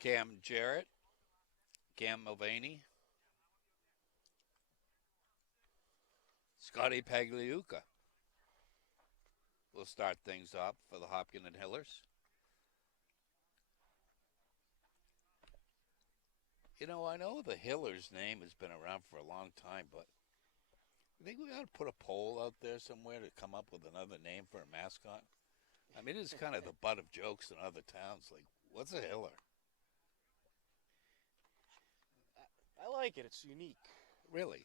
Cam Jarrett, Cam Mulvaney, Scotty Pagliuca will start things off for the Hopkinton Hillers. I know the Hillers name has been around for a long time, but I think we ought to put a poll out there somewhere to come up with another name for a mascot. I mean, it's kind of the butt of jokes in other towns. Like, what's a Hiller? I like it. It's unique. Really?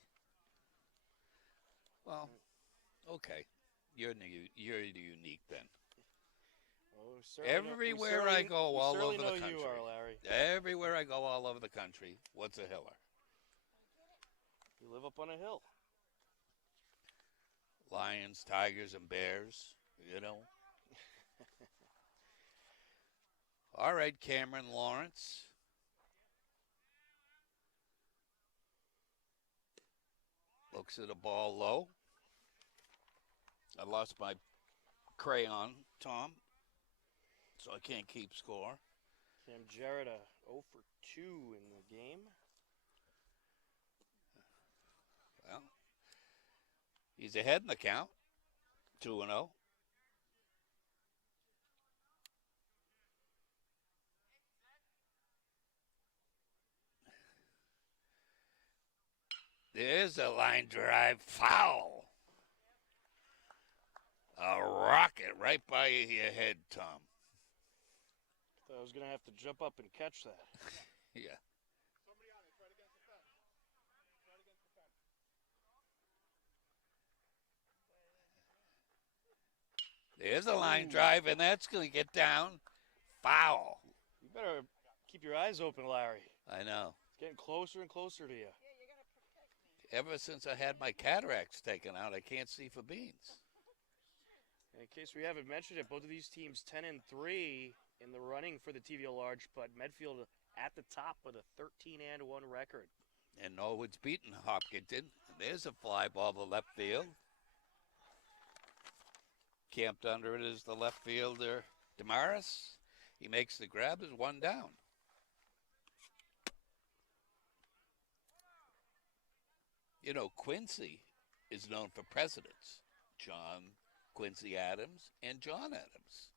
Well, okay. You're unique then. Well, Everywhere I go all over the country. You are, Larry. Everywhere I go all over the country, what's a Hiller? You live up on a hill. Lions, tigers, and bears, All right, Cameron Lawrence. Looks at a ball low. I lost my crayon, Tom, so I can't keep score. Cam Jarrett, 0 for 2 in the game. Well, he's ahead in the count, 2-0. There's a line drive foul. A rocket right by your head, Tom. Thought I was going to have to jump up and catch that. Yeah. There's a line Ooh. drive, and that's going to get down. Foul. You better keep your eyes open, Larry. I know. It's getting closer and closer to you. Yeah, you gotta protect me. Ever since I had my cataracts taken out, I can't see for beans. In case we haven't mentioned it, both of these teams 10-3 in the running for the TVO Large, but Medfield at the top with a 13-1 record. And Norwood's beaten Hopkinton. There's a fly ball to left field. Camped under it is the left fielder, Damaris. He makes the grab. There's one down. You know, Quincy is known for presidents. John Quincy Adams and John Adams.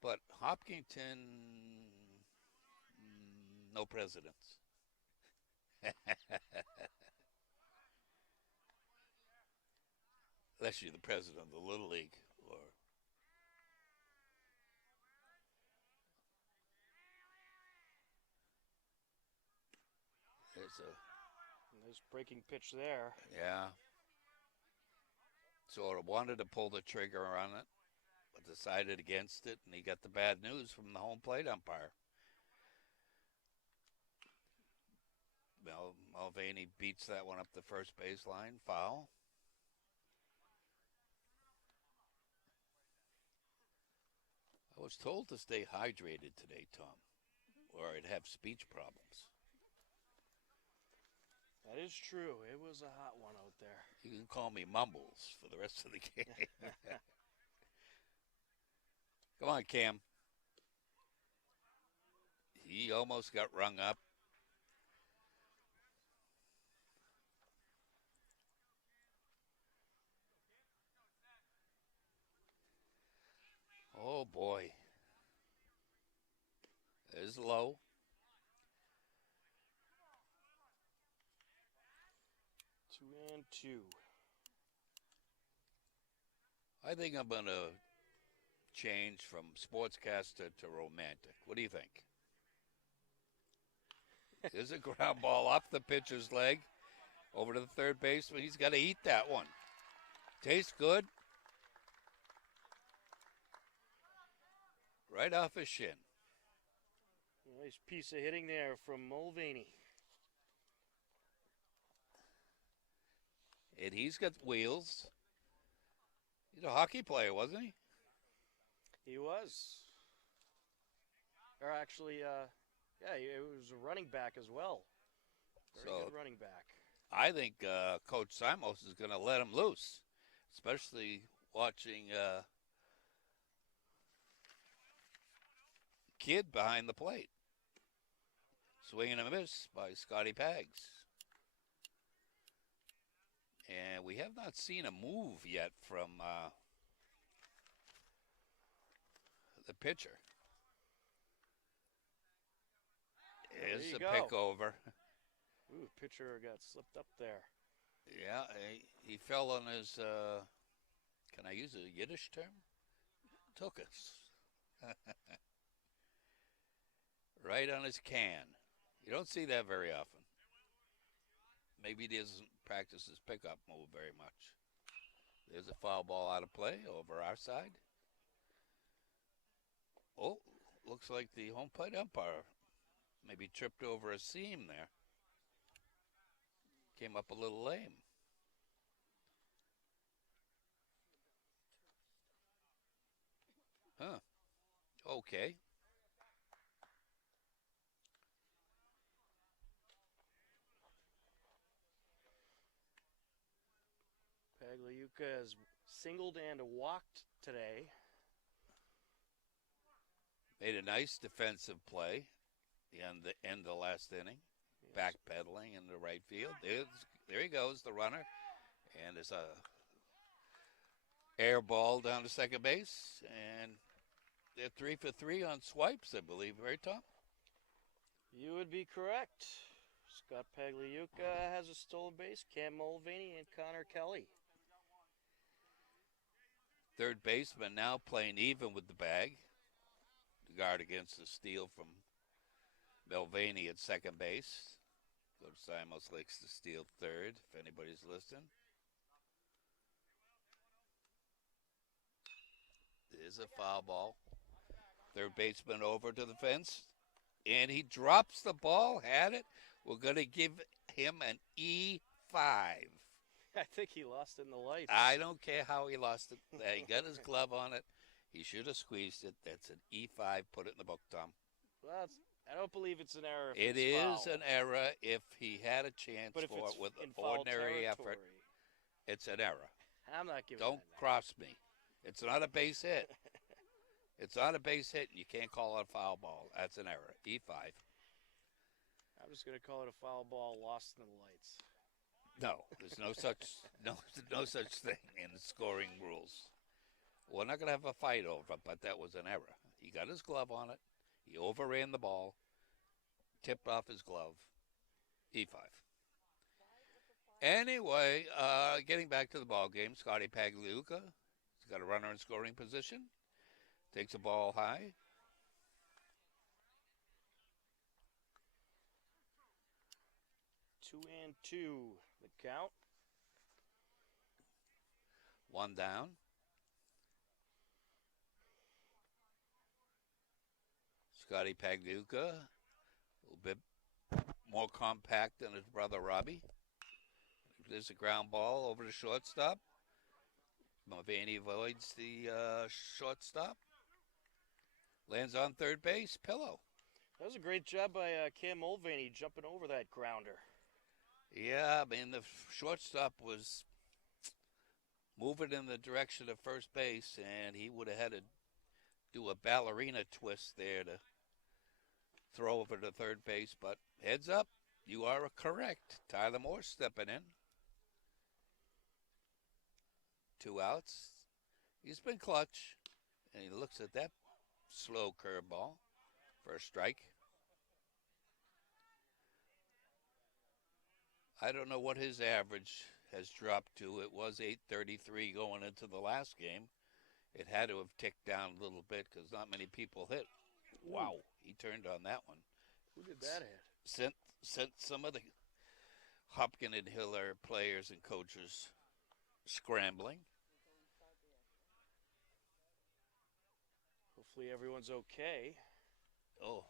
But Hopkinton, no presidents. Unless you're the president of the Little League. Or there's a, Nice breaking pitch there. yeah. Sort of wanted to pull the trigger on it, but decided against it, and he got the bad news from the home plate umpire. Mulvaney beats that one up the first baseline. Foul. I was told to stay hydrated today, Tom, or I'd have speech problems. That is true. It was a hot one out there. You can call me Mumbles for the rest of the game. Come on, Cam. He almost got rung up. Oh, boy. There's low. 2-2. I think I'm going to change from sportscaster to romantic. What do you think? There's a ground ball off the pitcher's leg over to the third baseman. He's got to eat that one. Tastes good. Right off his shin. Nice piece of hitting there from Mulvaney. And he's got wheels. He's a hockey player, wasn't he? He was. Or actually, yeah, he was a running back as well. Very good running back. I think Coach Simos is going to let him loose, especially watching kid behind the plate. Swing and a miss by Scotty Pags. And we have not seen a move yet from the pitcher. Here's a pick over. Ooh, pitcher got slipped up there. Yeah, he fell on his, can I use a Yiddish term? Tuchus. Right on his can. You don't see that very often. Maybe he doesn't practice his pickup move very much. There's a foul ball out of play over our side. Oh, looks like the home plate umpire maybe tripped over a seam there. Came up a little lame. Huh. Okay. Pagliuca has singled and walked today. Made a nice defensive play in the end of the last inning. Yes. Backpedaling in the right field. There he goes, the runner. And there's a air ball down to second base. And they're 3 for 3 on swipes, I believe, right, Tom? You would be correct. Scott Pagliuca has a stolen base. Cam Mulvaney and Connor Kelly. Third baseman now playing even with the bag. The guard against the steal from Mulvaney at second base. Coach Simos likes to steal third, if anybody's listening. There's a foul ball. Third baseman over to the fence, and he drops the ball. Had it. We're going to give him an E5. I think he lost in the lights. I don't care how he lost it. He got his glove on it. He should have squeezed it. That's an E5. Put it in the book, Tom. Well, I don't believe it's an error. It is an error if he had a chance but if for it's it with in an foul ordinary effort. territory, It's an error. I'm not giving. Don't cross me. It's not a base hit. It's not a base hit, and you can't call it a foul ball. That's an error. E5. I'm just going to call it a foul ball lost in the lights. No, there's no such thing in the scoring rules. We're not going to have a fight over it, but that was an error. He got his glove on it. He overran the ball, tipped off his glove. E5. Anyway, getting back to the ball game, Scotty Pagliuca, he's got a runner in scoring position, takes the ball high. Two and two, the count. One down. Scotty Pagliuca, a little bit more compact than his brother Robbie. There's a ground ball over the shortstop. Mulvaney avoids the shortstop. Lands on third base. Pillow. That was a great job by Cam Mulvaney jumping over that grounder. Yeah, I mean, the shortstop was moving in the direction of first base, and he would have had to do a ballerina twist there to throw over to third base. But heads up, you are correct. Tyler Moore stepping in. 2 outs. He's been clutch, and he looks at that slow curveball for a strike. I don't know what his average has dropped to. It was 833 going into the last game. It had to have ticked down a little bit because not many people hit. Wow, he turned on that one. Who did that hit? Sent some of the Hopkins and Hiller players and coaches scrambling. Hopefully everyone's okay. Oh.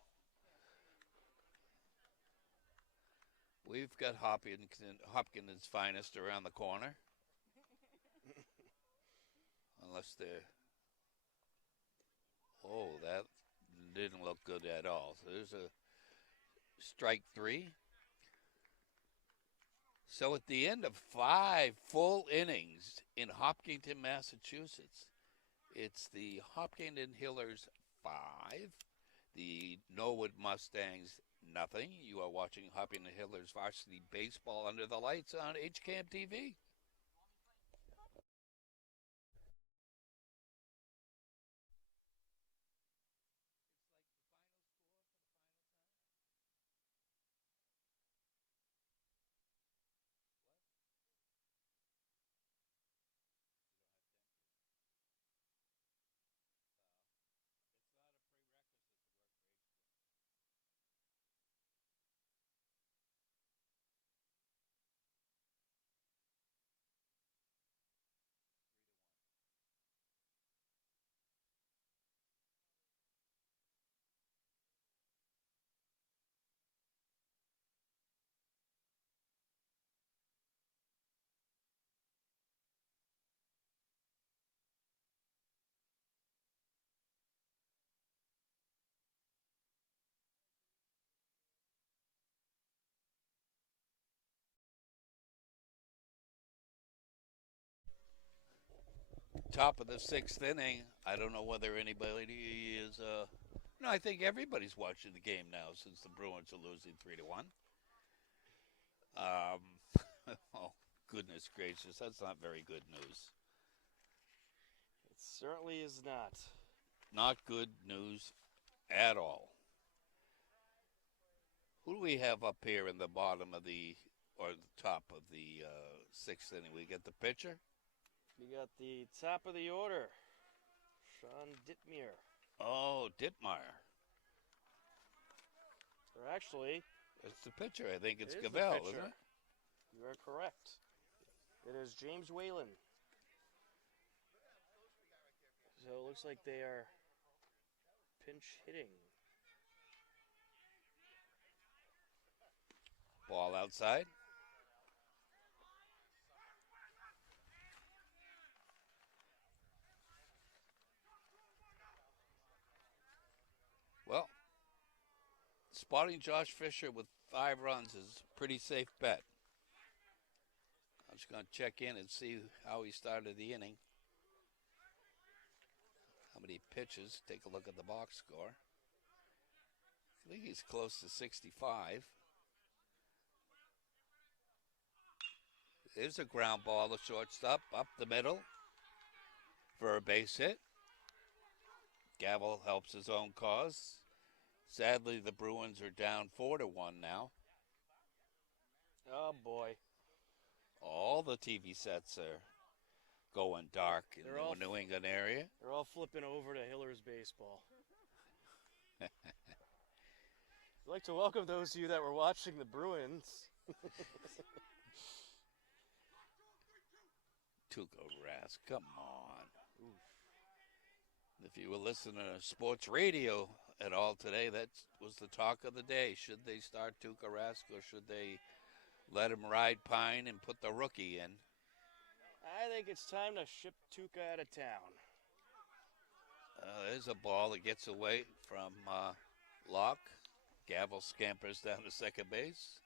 We've got Hopkins' finest around the corner. Unless they're... Oh, that didn't look good at all. So there's a strike 3. So at the end of 5 full innings in Hopkinton, Massachusetts, it's the Hopkins and Hillers 5, the Norwood Mustangs nothing. You are watching Hopkins and Hillers varsity baseball under the lights on HCAM TV. Top of the 6th inning. I don't know whether anybody is. No, I think everybody's watching the game now since the Bruins are losing 3-1. Oh goodness gracious, that's not very good news. It certainly is not. Not good news at all. Who do we have up here in the bottom of the or the top of the 6th inning? We get the pitcher. We got the top of the order, Sean Dittmer. Oh, Dittmeyer. Or actually, It's the pitcher. I think it's it is the Gavel, pitcher. isn't it? You are correct. It is James Whalen. So it looks like they are pinch hitting. Ball outside. Well, spotting Josh Fisher with 5 runs is a pretty safe bet. I'm just going to check in and see how he started the inning. How many pitches? Take a look at the box score. I think he's close to 65. There's a ground ball to shortstop, up the middle for a base hit. Gavel helps his own cause. Sadly, the Bruins are down 4-1 now. Oh boy. All the TV sets are going dark in They're all the New England area. They're all flipping over to Hillers baseball. I'd like to welcome those of you that were watching the Bruins. Tuukka Rask, come on. Oof. If you were listening to sports radio at all today, that was the talk of the day. Should they start Tuukka Rask or should they let him ride Pine and put the rookie in? I think it's time to ship Tuukka out of town. There's a ball that gets away from Locke. Gavel scampers down to second base.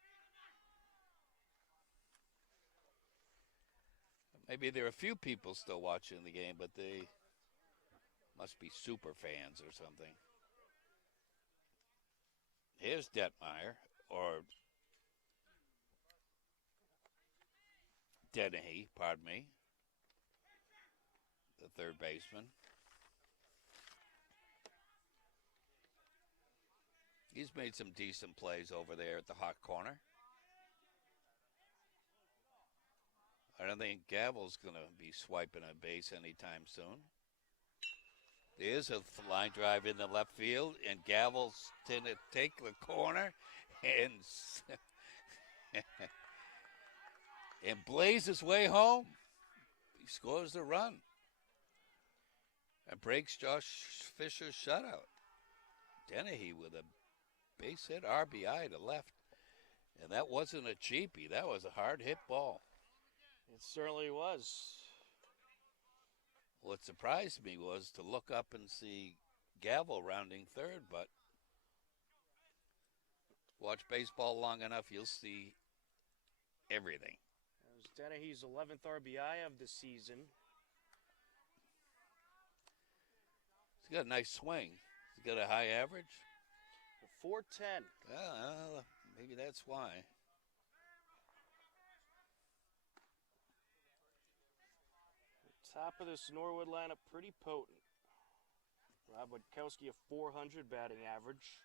Maybe there are a few people still watching the game, but they must be super fans or something. Here's Detmeyer, or Dennehy, pardon me, the third baseman. He's made some decent plays over there at the hot corner. I don't think Gavel's going to be swiping a base anytime soon. There's a line drive in the left field, and Gavel's going to take the corner and and blaze his way home. He scores the run and breaks Josh Fisher's shutout. Dennehy with a base hit RBI to left. And that wasn't a cheapie. That was a hard hit ball. It certainly was. What surprised me was to look up and see Gavel rounding third, but watch baseball long enough, you'll see everything. That was Dennehy's 11th RBI of the season. He's got a nice swing. He's got a high average. 410. Maybe that's why. Top of this Norwood lineup, pretty potent. Rob Witkowski, a 400 batting average.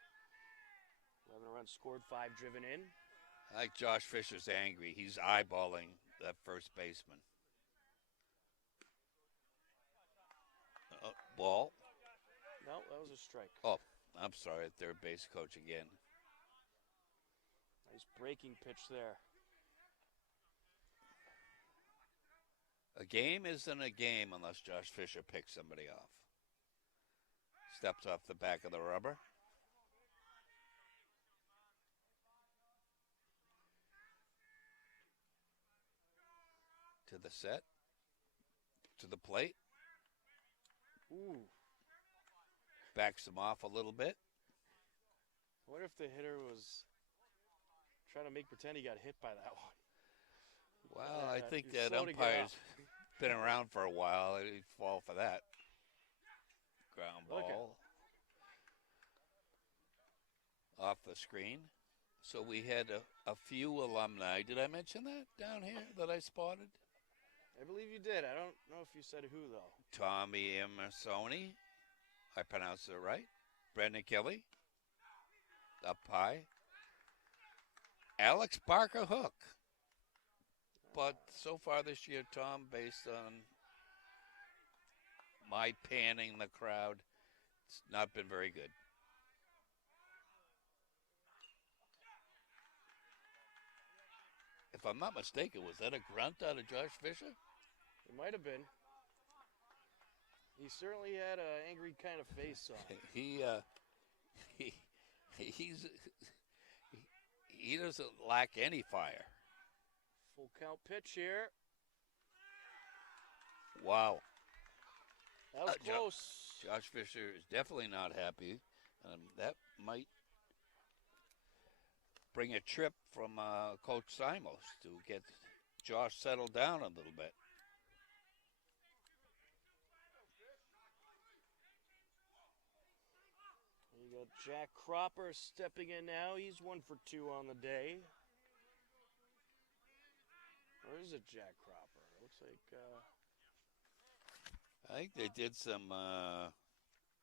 11 runs scored, 5 driven in. I think Josh Fisher's angry. He's eyeballing that first baseman. Ball. No, that was a strike. Oh, I'm sorry. Third base coach again. Nice breaking pitch there. A game isn't a game unless Josh Fisher picks somebody off. Steps off the back of the rubber. To the set. To the plate. Ooh. Backs him off a little bit. I wonder if the hitter was trying to make pretend he got hit by that one. Well, I think he's that slow to get umpire's up. been around for a while. He'd fall for that. Ground Okay. ball. Off the screen. So we had a few alumni. Did I mention that down here that I spotted? I believe you did. I don't know if you said who, though. Tommy Emersoni. I pronounced it right. Brendan Kelly. Up high. Alex Barker Hook. But so far this year, Tom, based on my panning the crowd, it's not been very good. If I'm not mistaken, was that a grunt out of Josh Fisher? It might have been. He certainly had an angry kind of face on him. he he doesn't lack any fire. Full count pitch here. Wow. That was Jo- close. Josh Fisher is definitely not happy. That might bring a trip from Coach Simos to get Josh settled down a little bit. You got Jack Cropper stepping in now. He's 1 for 2 on the day. Or is it Jack Cropper? It looks like. I think they did some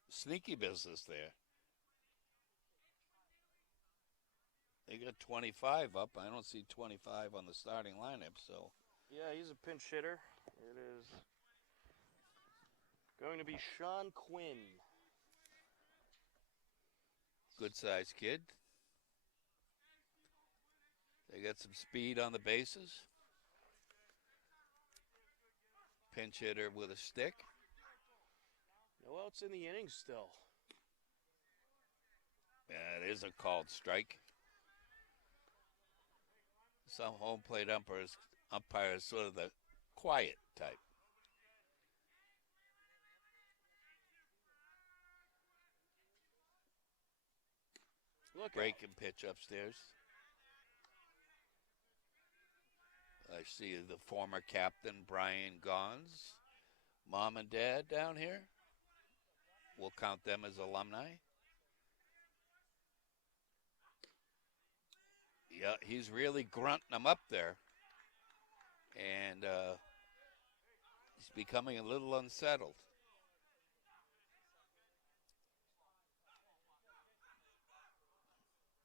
sneaky business there. They got 25 up. I don't see 25 on the starting lineup, so. Yeah, he's a pinch hitter. It is going to be Sean Quinn. Good-sized kid. They got some speed on the bases. Pinch hitter with a stick. No outs in the inning still. Yeah, it is a called strike. Some home plate umpires sort of the quiet type. Look Break and pitch upstairs. I see the former captain, Brian Gons. Mom and dad down here. We'll count them as alumni. Yeah, he's really grunting them up there. And he's becoming a little unsettled.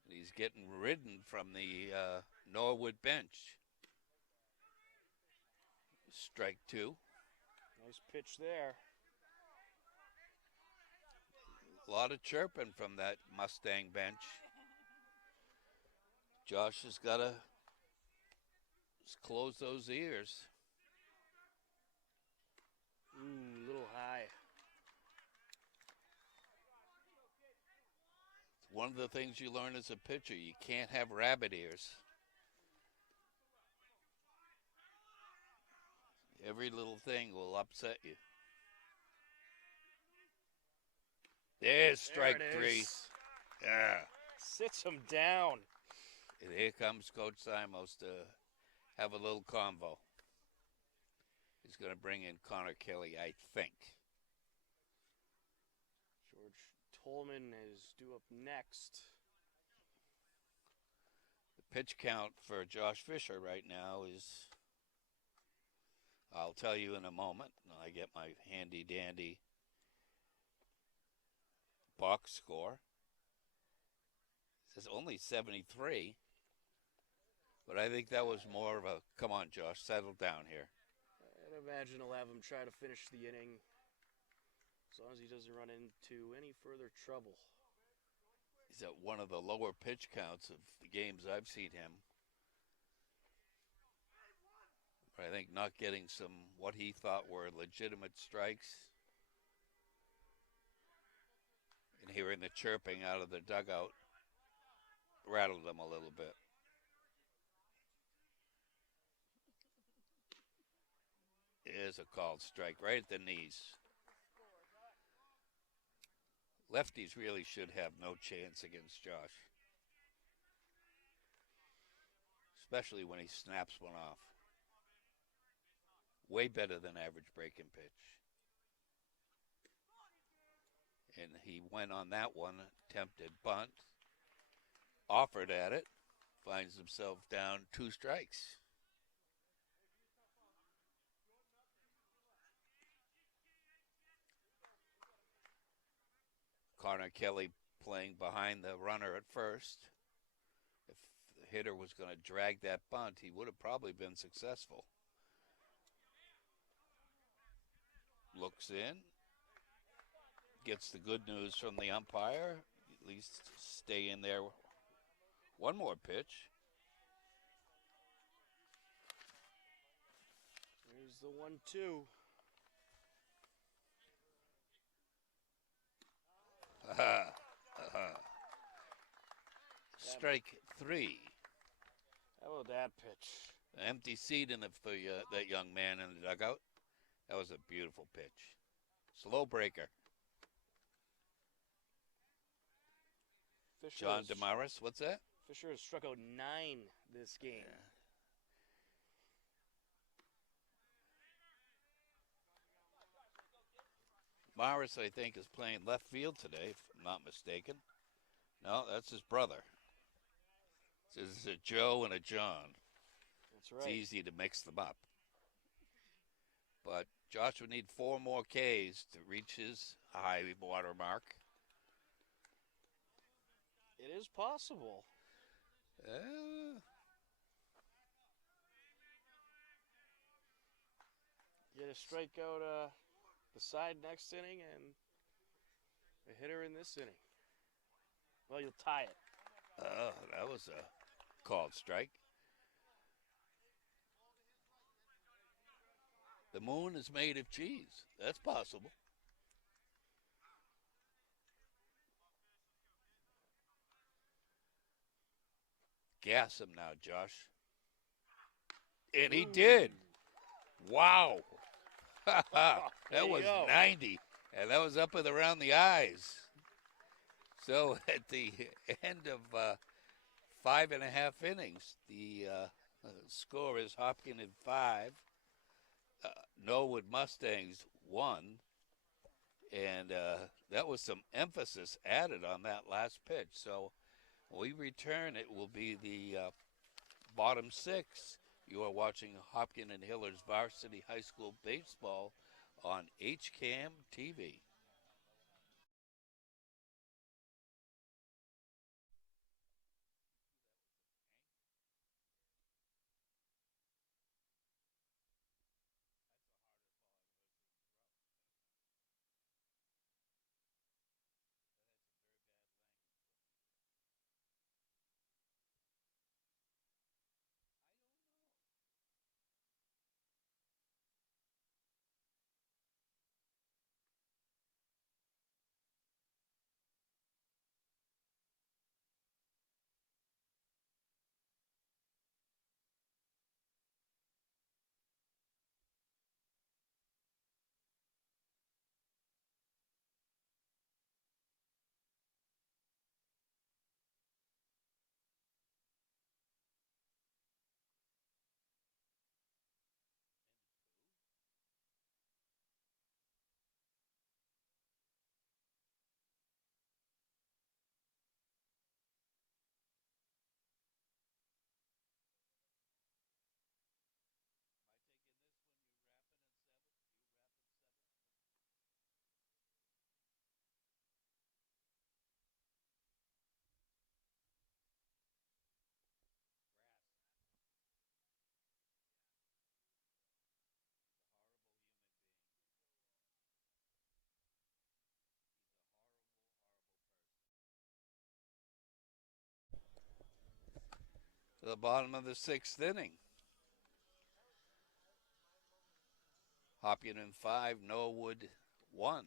He's getting ridden from the Norwood bench. Strike 2. Nice pitch there. A lot of chirping from that Mustang bench. Josh has got to close those ears. Ooh, a little high. One of the things you learn as a pitcher, you can't have rabbit ears. Every little thing will upset you. There's strike There it 3. is. Yeah. Sits him down. And here comes Coach Simos to have a little convo. He's going to bring in Connor Kelly, I think. George Tolman is due up next. The pitch count for Josh Fisher right now is, I'll tell you in a moment. I get my handy dandy box score. It says only 73. But I think that was more of a, come on, Josh, settle down here. I'd imagine he'll have him try to finish the inning as long as he doesn't run into any further trouble. He's at one of the lower pitch counts of the games I've seen him. But I think not getting some, what he thought were legitimate strikes, and hearing the chirping out of the dugout rattled him a little bit. It is a called strike right at the knees. Lefties really should have no chance against Josh, especially when he snaps one off. Way better than average breaking pitch. And he went on that one, attempted bunt, offered at it, finds himself down 2 strikes. Connor Kelly playing behind the runner at first. If the hitter was going to drag that bunt, he would have probably been successful. Looks in. Gets the good news from the umpire. At least stay in there. One more pitch. There's the 1-2. Strike 3. How about that pitch? Empty seat in the, for that young man in the dugout. That was a beautiful pitch. Slow breaker. Fisher John has- Damaris, what's that? Fisher has struck out 9 this game. Morris, I think, is playing left field today, if I'm not mistaken. No, that's his brother. This is a Joe and a John. That's It's right. easy to mix them up. But Josh would need 4 more Ks to reach his high water mark. It is possible. Get a strikeout the side next inning and a hitter in this inning. Well, you'll tie it. That was a called strike. The moon is made of cheese. That's possible. Gas him now, Josh. And he did. Wow. There That you was go. 90. And that was up and around the eyes. So at the end of 5.5 innings, the score is Hopkins in 5. Norwood Mustangs 1. And that was some emphasis added on that last pitch. So when we return, it will be the bottom 6. You are watching Hopkins and Hiller's Varsity High School Baseball on HCAM TV. To the bottom of the 6th inning. Hopkins in 5, Norwood 1.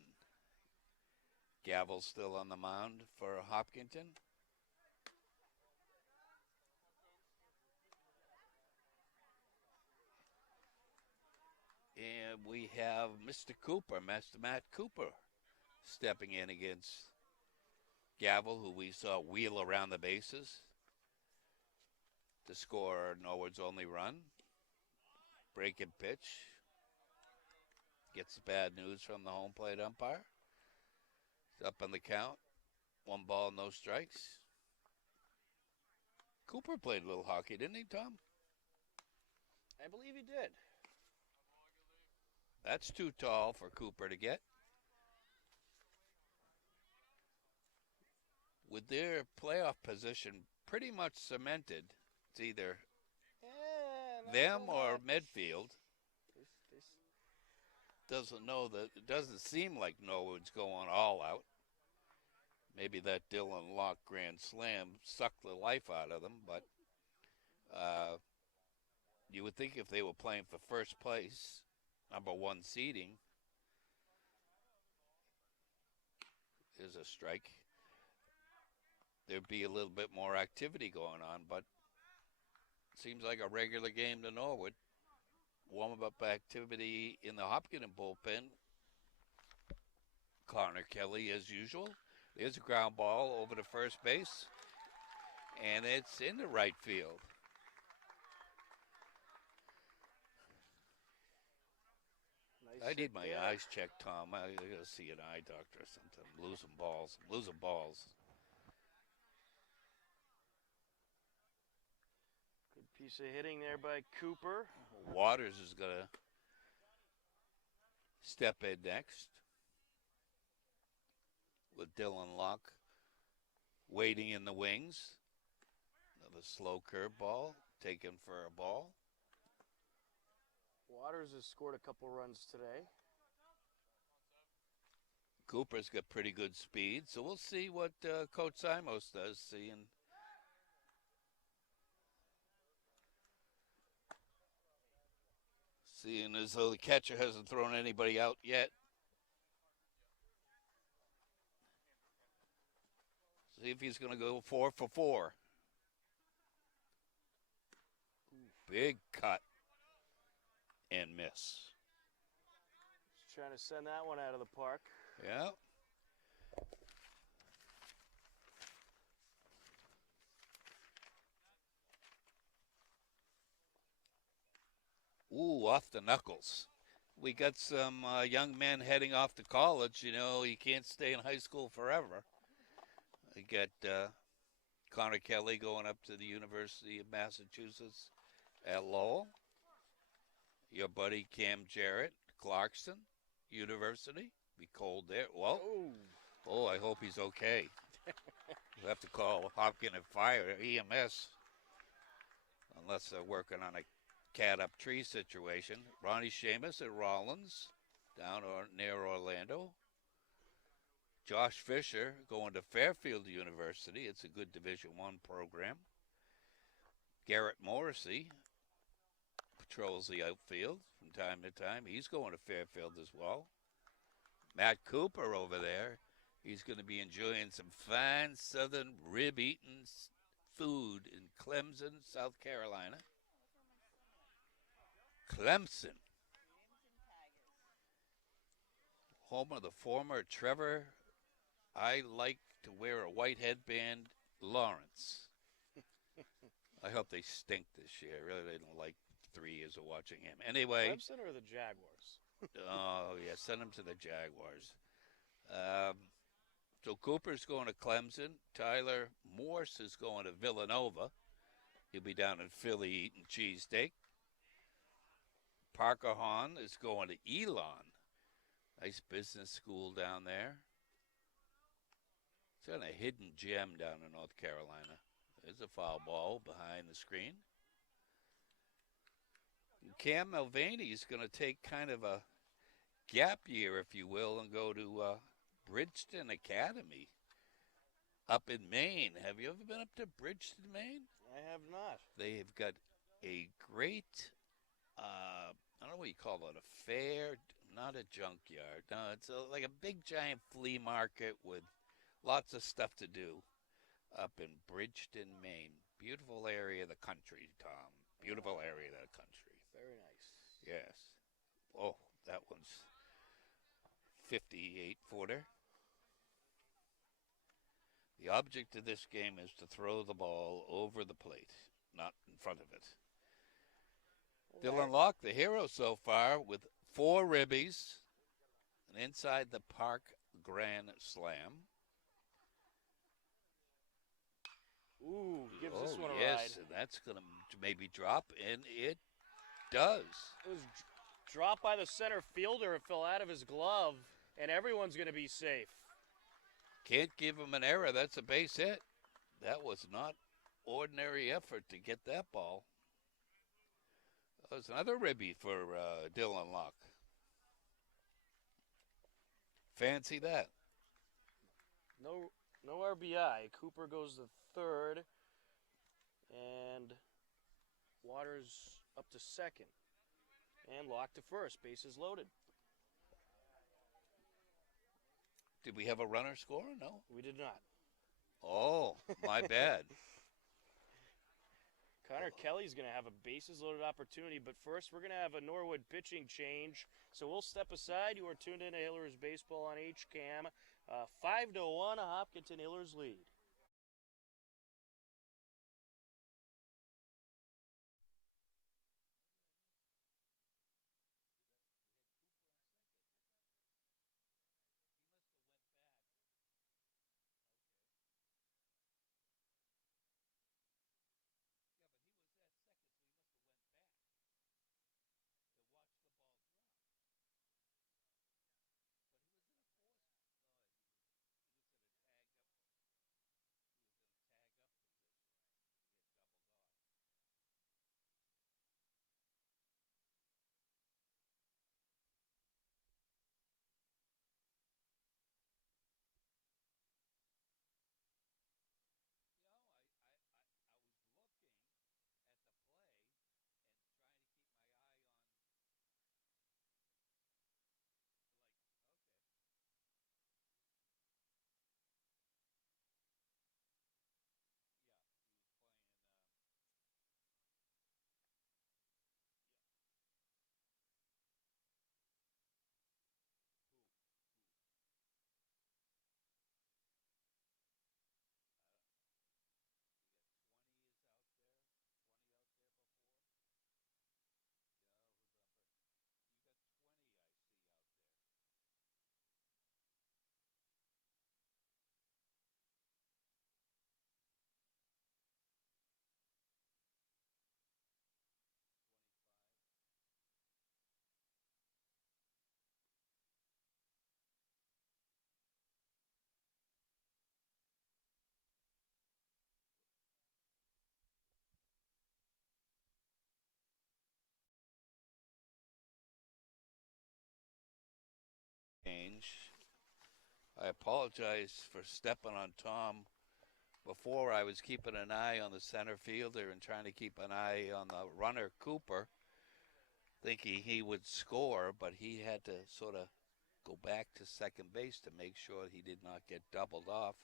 Gavel still on the mound for Hopkinton. And we have Mr. Cooper, Master Matt Cooper, stepping in against Gavel, who we saw wheel around the bases to score Norwood's only run. Break and pitch. Gets the bad news from the home plate umpire. It's up on the count. 1 ball, no strikes. Cooper played a little hockey, didn't he, Tom? I believe he did. That's too tall for Cooper to get. With their playoff position pretty much cemented, it's either Not them so or much. midfield. This- It doesn't seem like Norwood's going all out. Maybe that Dylan Locke grand slam sucked the life out of them, but you would think if they were playing for first place, number 1 seeding, is a strike. There'd be a little bit more activity going on, but seems like a regular game to Norwood. Warm-up activity in the Hopkins bullpen. Connor Kelly, as usual. There's a ground ball over to first base, and it's in the right field. Nice I need hit my there. eyes checked, Tom. I gotta see an eye doctor or something. I'm losing balls. Good piece of hitting there by Cooper. Waters is gonna step in next with Dylan Locke waiting in the wings. Another slow curveball taken for a ball. Waters has scored a couple runs today. Cooper's got pretty good speed, so we'll see what Coach Simos does. Seeing as though the catcher hasn't thrown anybody out yet. See if he's going to go 4 for 4. Big cut and miss. Just trying to send that one out of the park. Yeah. Ooh, off the knuckles. We got some young men heading off to college. You know, you can't stay in high school forever. We got Connor Kelly going up to the University of Massachusetts at Lowell. Your buddy Cam Jarrett, Clarkson University. Be cold there. Well, oh, I hope he's okay. We'll have to call Hopkins and Fire, EMS, unless they're working on a cat up tree situation. Ronnie Seamus at Rollins, down near Orlando. Josh Fisher going to Fairfield University. It's a good Division I program. Garrett Morrissey patrols the outfield from time to time. He's going to Fairfield as well. Matt Cooper over there. He's going to be enjoying some fine southern rib-eating food in Clemson, South Carolina. Clemson. Home of the former Trevor, I like to wear a white headband, Lawrence. I hope they stink this year. Really, they don't like 3 years of watching him. Anyway. Clemson or the Jaguars? Oh, yeah, send him to the Jaguars. So Cooper's going to Clemson. Tyler Morse is going to Villanova. He'll be down in Philly eating cheesesteak. Parker Hahn is going to Elon. Nice business school down there. It's got a hidden gem down in North Carolina. There's a foul ball behind the screen. And Cam Mulvaney is going to take kind of a gap year, if you will, and go to Bridgeton Academy up in Maine. Have you ever been up to Bridgeton, Maine? I have not. They have got a great, I don't know what you call it, a fair, not a junkyard. No, it's like a big giant flea market with lots of stuff to do up in Bridgeton, Maine. Beautiful area of the country, Tom. Beautiful area of the country. Very nice. Yes. Oh, that one's 58-footer. The object of this game is to throw the ball over the plate, not in front of it. Dylan Locke, the hero so far, with 4 ribbies, an inside the park grand slam. Ooh, gives this one a yes, ride. and that's going to maybe drop, and it does. It was dropped by the center fielder. It fell out of his glove, and everyone's going to be safe. Can't give him an error. That's a base hit. That was not ordinary effort to get that ball. That was another ribby for Dylan Locke. Fancy that. No RBI. Cooper goes to third, and Waters up to second, and Locke to first. Bases loaded. Did we have a runner score? No. We did not. Oh, my bad. Connor Kelly's going to have a bases loaded opportunity, but first we're going to have a Norwood pitching change. So we'll step aside. You are tuned in to Hillers Baseball on HCAM. 5-1, Hopkinton Hillers lead. Change. I apologize for stepping on Tom. Before, I was keeping an eye on the center fielder and trying to keep an eye on the runner, Cooper, thinking he would score, but he had to sort of go back to second base to make sure he did not get doubled off.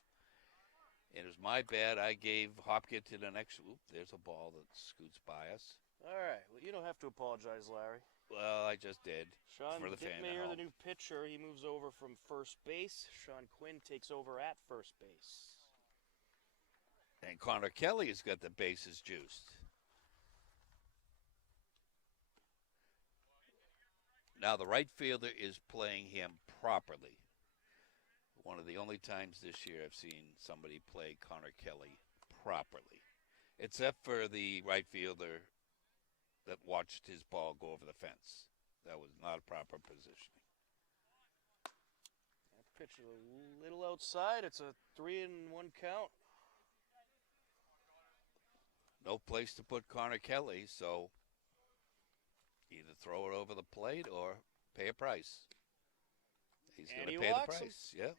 It was my bad. I gave Hopkinton an extra. Oop, there's a ball that scoots by us. All right. Well, you don't have to apologize, Larry. Well, I just did. Sean for the fan at Dickmayer, home. the new pitcher, he moves over from first base. Sean Quinn takes over at first base. And Connor Kelly has got the bases juiced. Now the right fielder is playing him properly. One of the only times this year I've seen somebody play Connor Kelly properly. Except for the right fielder that watched his ball go over the fence. That was not proper positioning. That pitch is a little outside. It's a 3-1 count. No place to put Connor Kelly, so either throw it over the plate or pay a price. He's going to pay the price. Yeah.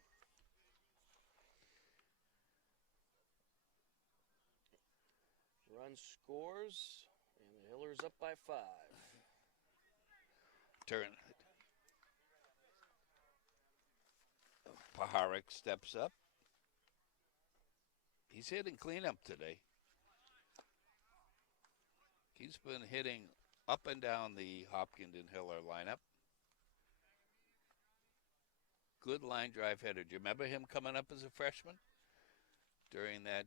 Run scores, and the Hillers up by 5. Turn. Paharic steps up. He's hitting cleanup today. He's been hitting up and down the Hopkinton Hiller lineup. Good line drive header. Do you remember him coming up as a freshman during that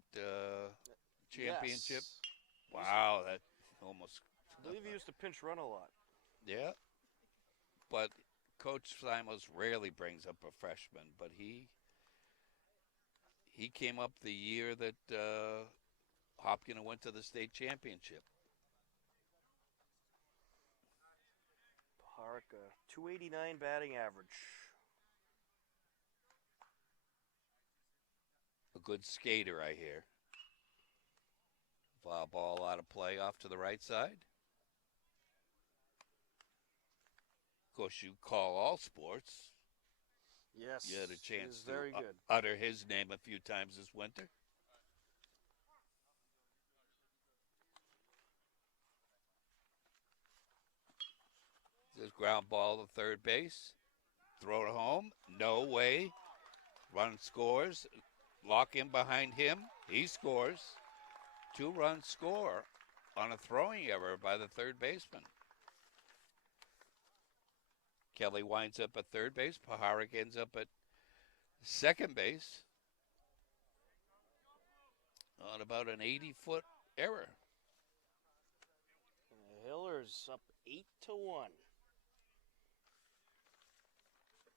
championship? Yes. Wow, that almost. I believe he used to pinch run a lot. Yeah, but Coach Simos rarely brings up a freshman, but he came up the year that Hopkins went to the state championship. Paharic, 289 batting average. A good skater, I hear. Foul ball out of play off to the right side. Of course, you call all sports. Yes, You had a chance to very good. utter his name a few times this winter. This ground ball to third base. Throw it home. No way. Run scores. Lock in behind him. He scores. 2-run score on a throwing error by the third baseman. Kelly winds up at third base. Paharik ends up at second base on about an 80-foot error. The Hillers up 8-1.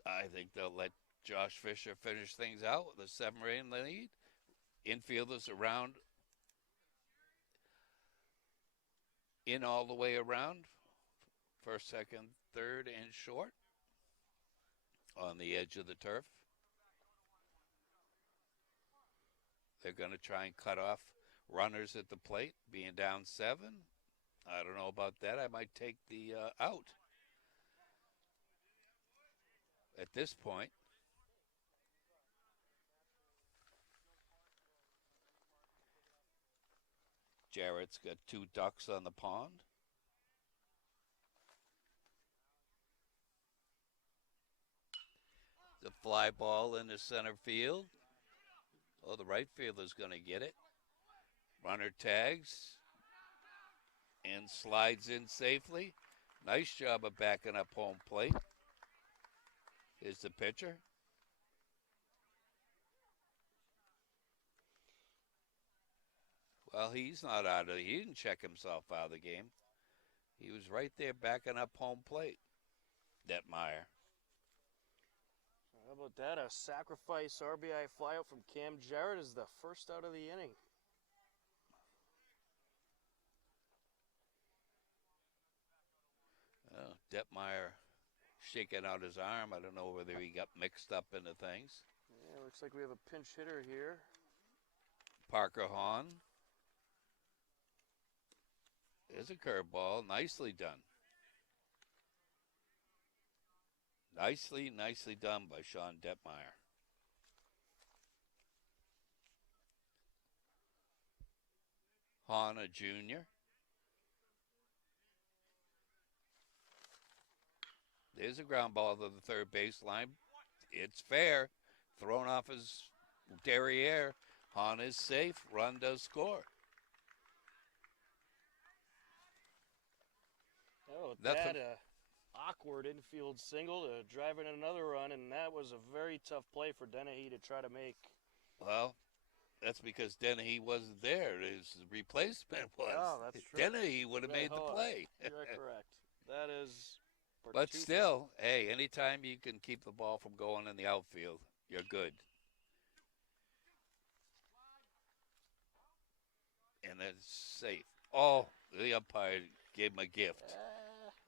I think they'll let Josh Fisher finish things out with a 7-run lead. Infielders around, in all the way around. First, second, third, and short on the edge of the turf. They're going to try and cut off runners at the plate, being down 7. I don't know about that. I might take the out at this point. Jarrett's got 2 ducks on the pond. The fly ball into center field. Oh, the right fielder's going to get it. Runner tags and slides in safely. Nice job of backing up home plate. Is the pitcher. Well, he's not out of it. He didn't check himself out of the game. He was right there backing up home plate. Detmeyer. How about that? A sacrifice RBI flyout from Cam Jarrett is the first out of the inning. Oh, Detmeyer shaking out his arm. I don't know whether he got mixed up into things. Yeah, looks like we have a pinch hitter here. Parker Hahn. There's a curveball. Nicely done. Nicely done by Sean Detmeyer. Hahn, a junior. There's a ground ball to the third baseline. It's fair. Thrown off his derriere. Hahn is safe. Run does score. Oh, Nothing. that awkward infield single to drive in another run, and that was a very tough play for Dennehy to try to make. Well, that's because Dennehy wasn't there. His replacement was. Oh, that's true. Dennehy would have made the play. You're correct. That is. But still, hey, anytime you can keep the ball from going in the outfield, you're good. And it's safe. Oh, the umpire gave him a gift.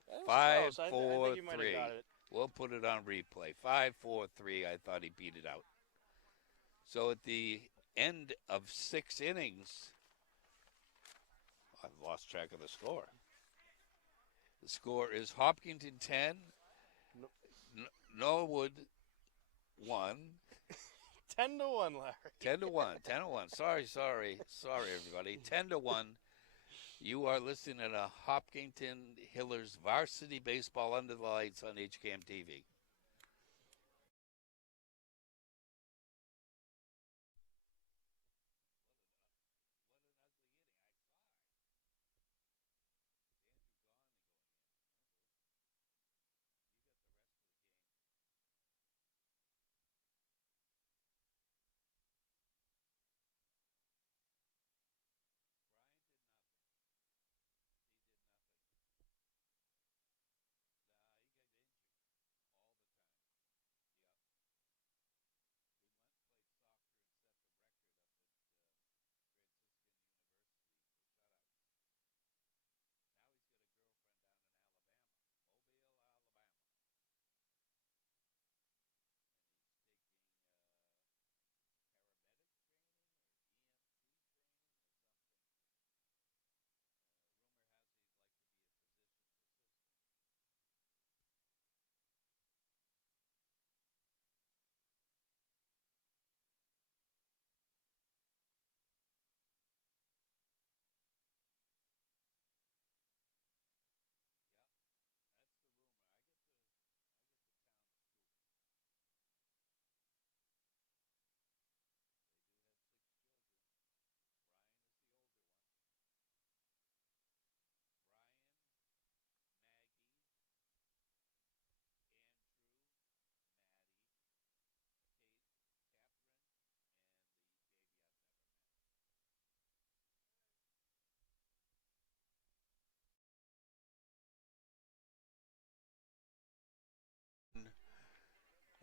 That was 5, close. I 4, think you might have 3. got it. We'll put it on replay. 5, 4, 3. I thought he beat it out. So at the end of 6 innings, I've lost track of the score. The score is Hopkinton 10, Norwood 1. 10-1, Larry. 10-1. Sorry, everybody. 10-1. You are listening to Hopkinton Hillers Varsity Baseball Under the Lights on HCAM TV.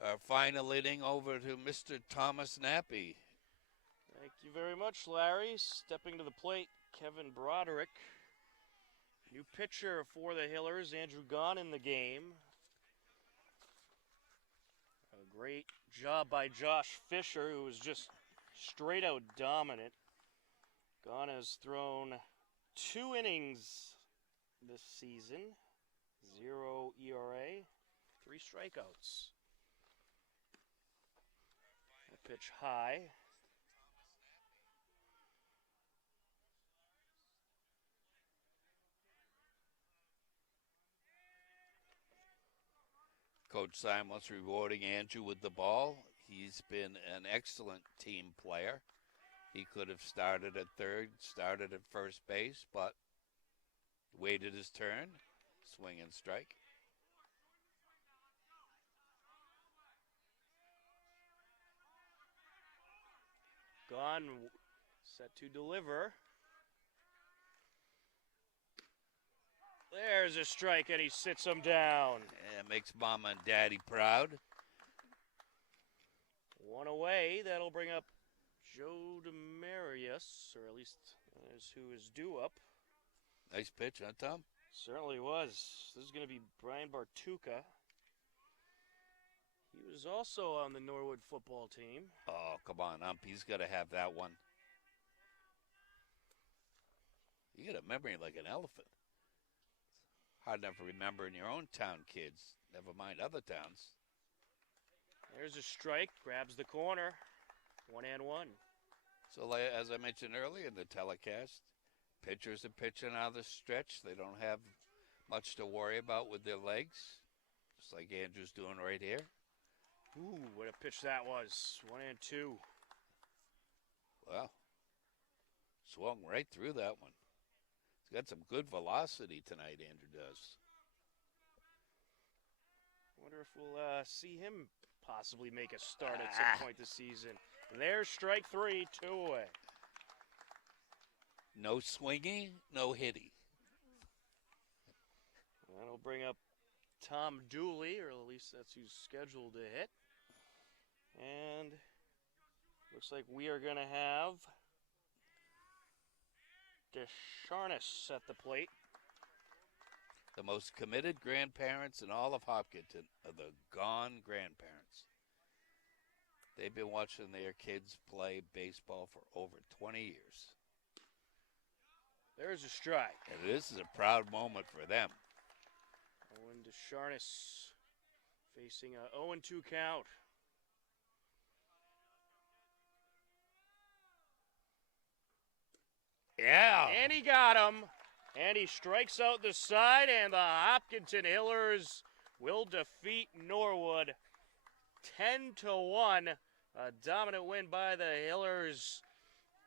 Our final inning over to Mr. Thomas Nappy. Thank you very much, Larry. Stepping to the plate, Kevin Broderick. New pitcher for the Hillers, Andrew Gahn in the game. A great job by Josh Fisher, who was just straight out dominant. Gahn has thrown 2 innings this season, 0 ERA, 3 strikeouts. A pitch high. Coach Simons rewarding Andrew with the ball. He's been an excellent team player. He could have started at third, started at first base, but waited his turn. Swing and strike. Gahn set to deliver. There's a strike, and he sits him down. And makes Mama and Daddy proud. 1 away. That'll bring up Joe Demarius, or at least is who is due up. Nice pitch, huh, Tom? Certainly was. This is going to be Brian Bartuca. He was also on the Norwood football team. Oh, come on, He's got to have that one. You got a memory like an elephant. Hard enough remembering your own town kids, never mind other towns. There's a strike, grabs the corner, 1-1. So as I mentioned earlier in the telecast, pitchers are pitching out of the stretch. They don't have much to worry about with their legs, just like Andrew's doing right here. Ooh, what a pitch that was, 1-2. Well, swung right through that one. He's got some good velocity tonight, Andrew does. Wonder if we'll see him possibly make a start at some point this season. There's strike 3, 2 away. No swinging, no hitting. That'll bring up Tom Dooley, or at least that's who's scheduled to hit. And looks like we are going to have Descharnes at the plate. The most committed grandparents in all of Hopkinton are the Gahn grandparents. They've been watching their kids play baseball for over 20 years. There's a strike. And this is a proud moment for them. Owen Descharnes facing a 0-2 count. Yeah. And he got him. And he strikes out the side, and the Hopkinton Hillers will defeat Norwood 10-1. A dominant win by the Hillers.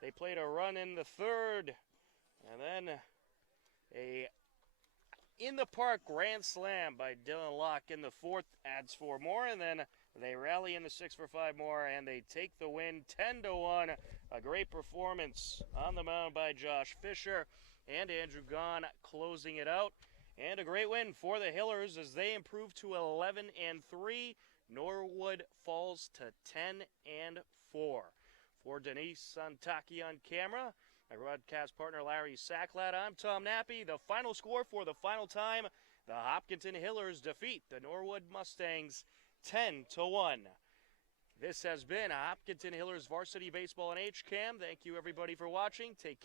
They played a run in the third, and then a in-the-park grand slam by Dylan Locke in the fourth adds 4 more, and then they rally in the sixth for 5 more, and they take the win 10-1. A great performance on the mound by Josh Fisher and Andrew Gahn closing it out. And a great win for the Hillers as they improve to 11-3. Norwood falls to 10-4. For Denise Santaki on camera, my broadcast partner Larry Sacklat, I'm Tom Nappy. The final score for the final time, the Hopkinton Hillers defeat the Norwood Mustangs 10-1. This has been Hopkinton Hillers Varsity Baseball on HCAM. Thank you everybody for watching. Take care.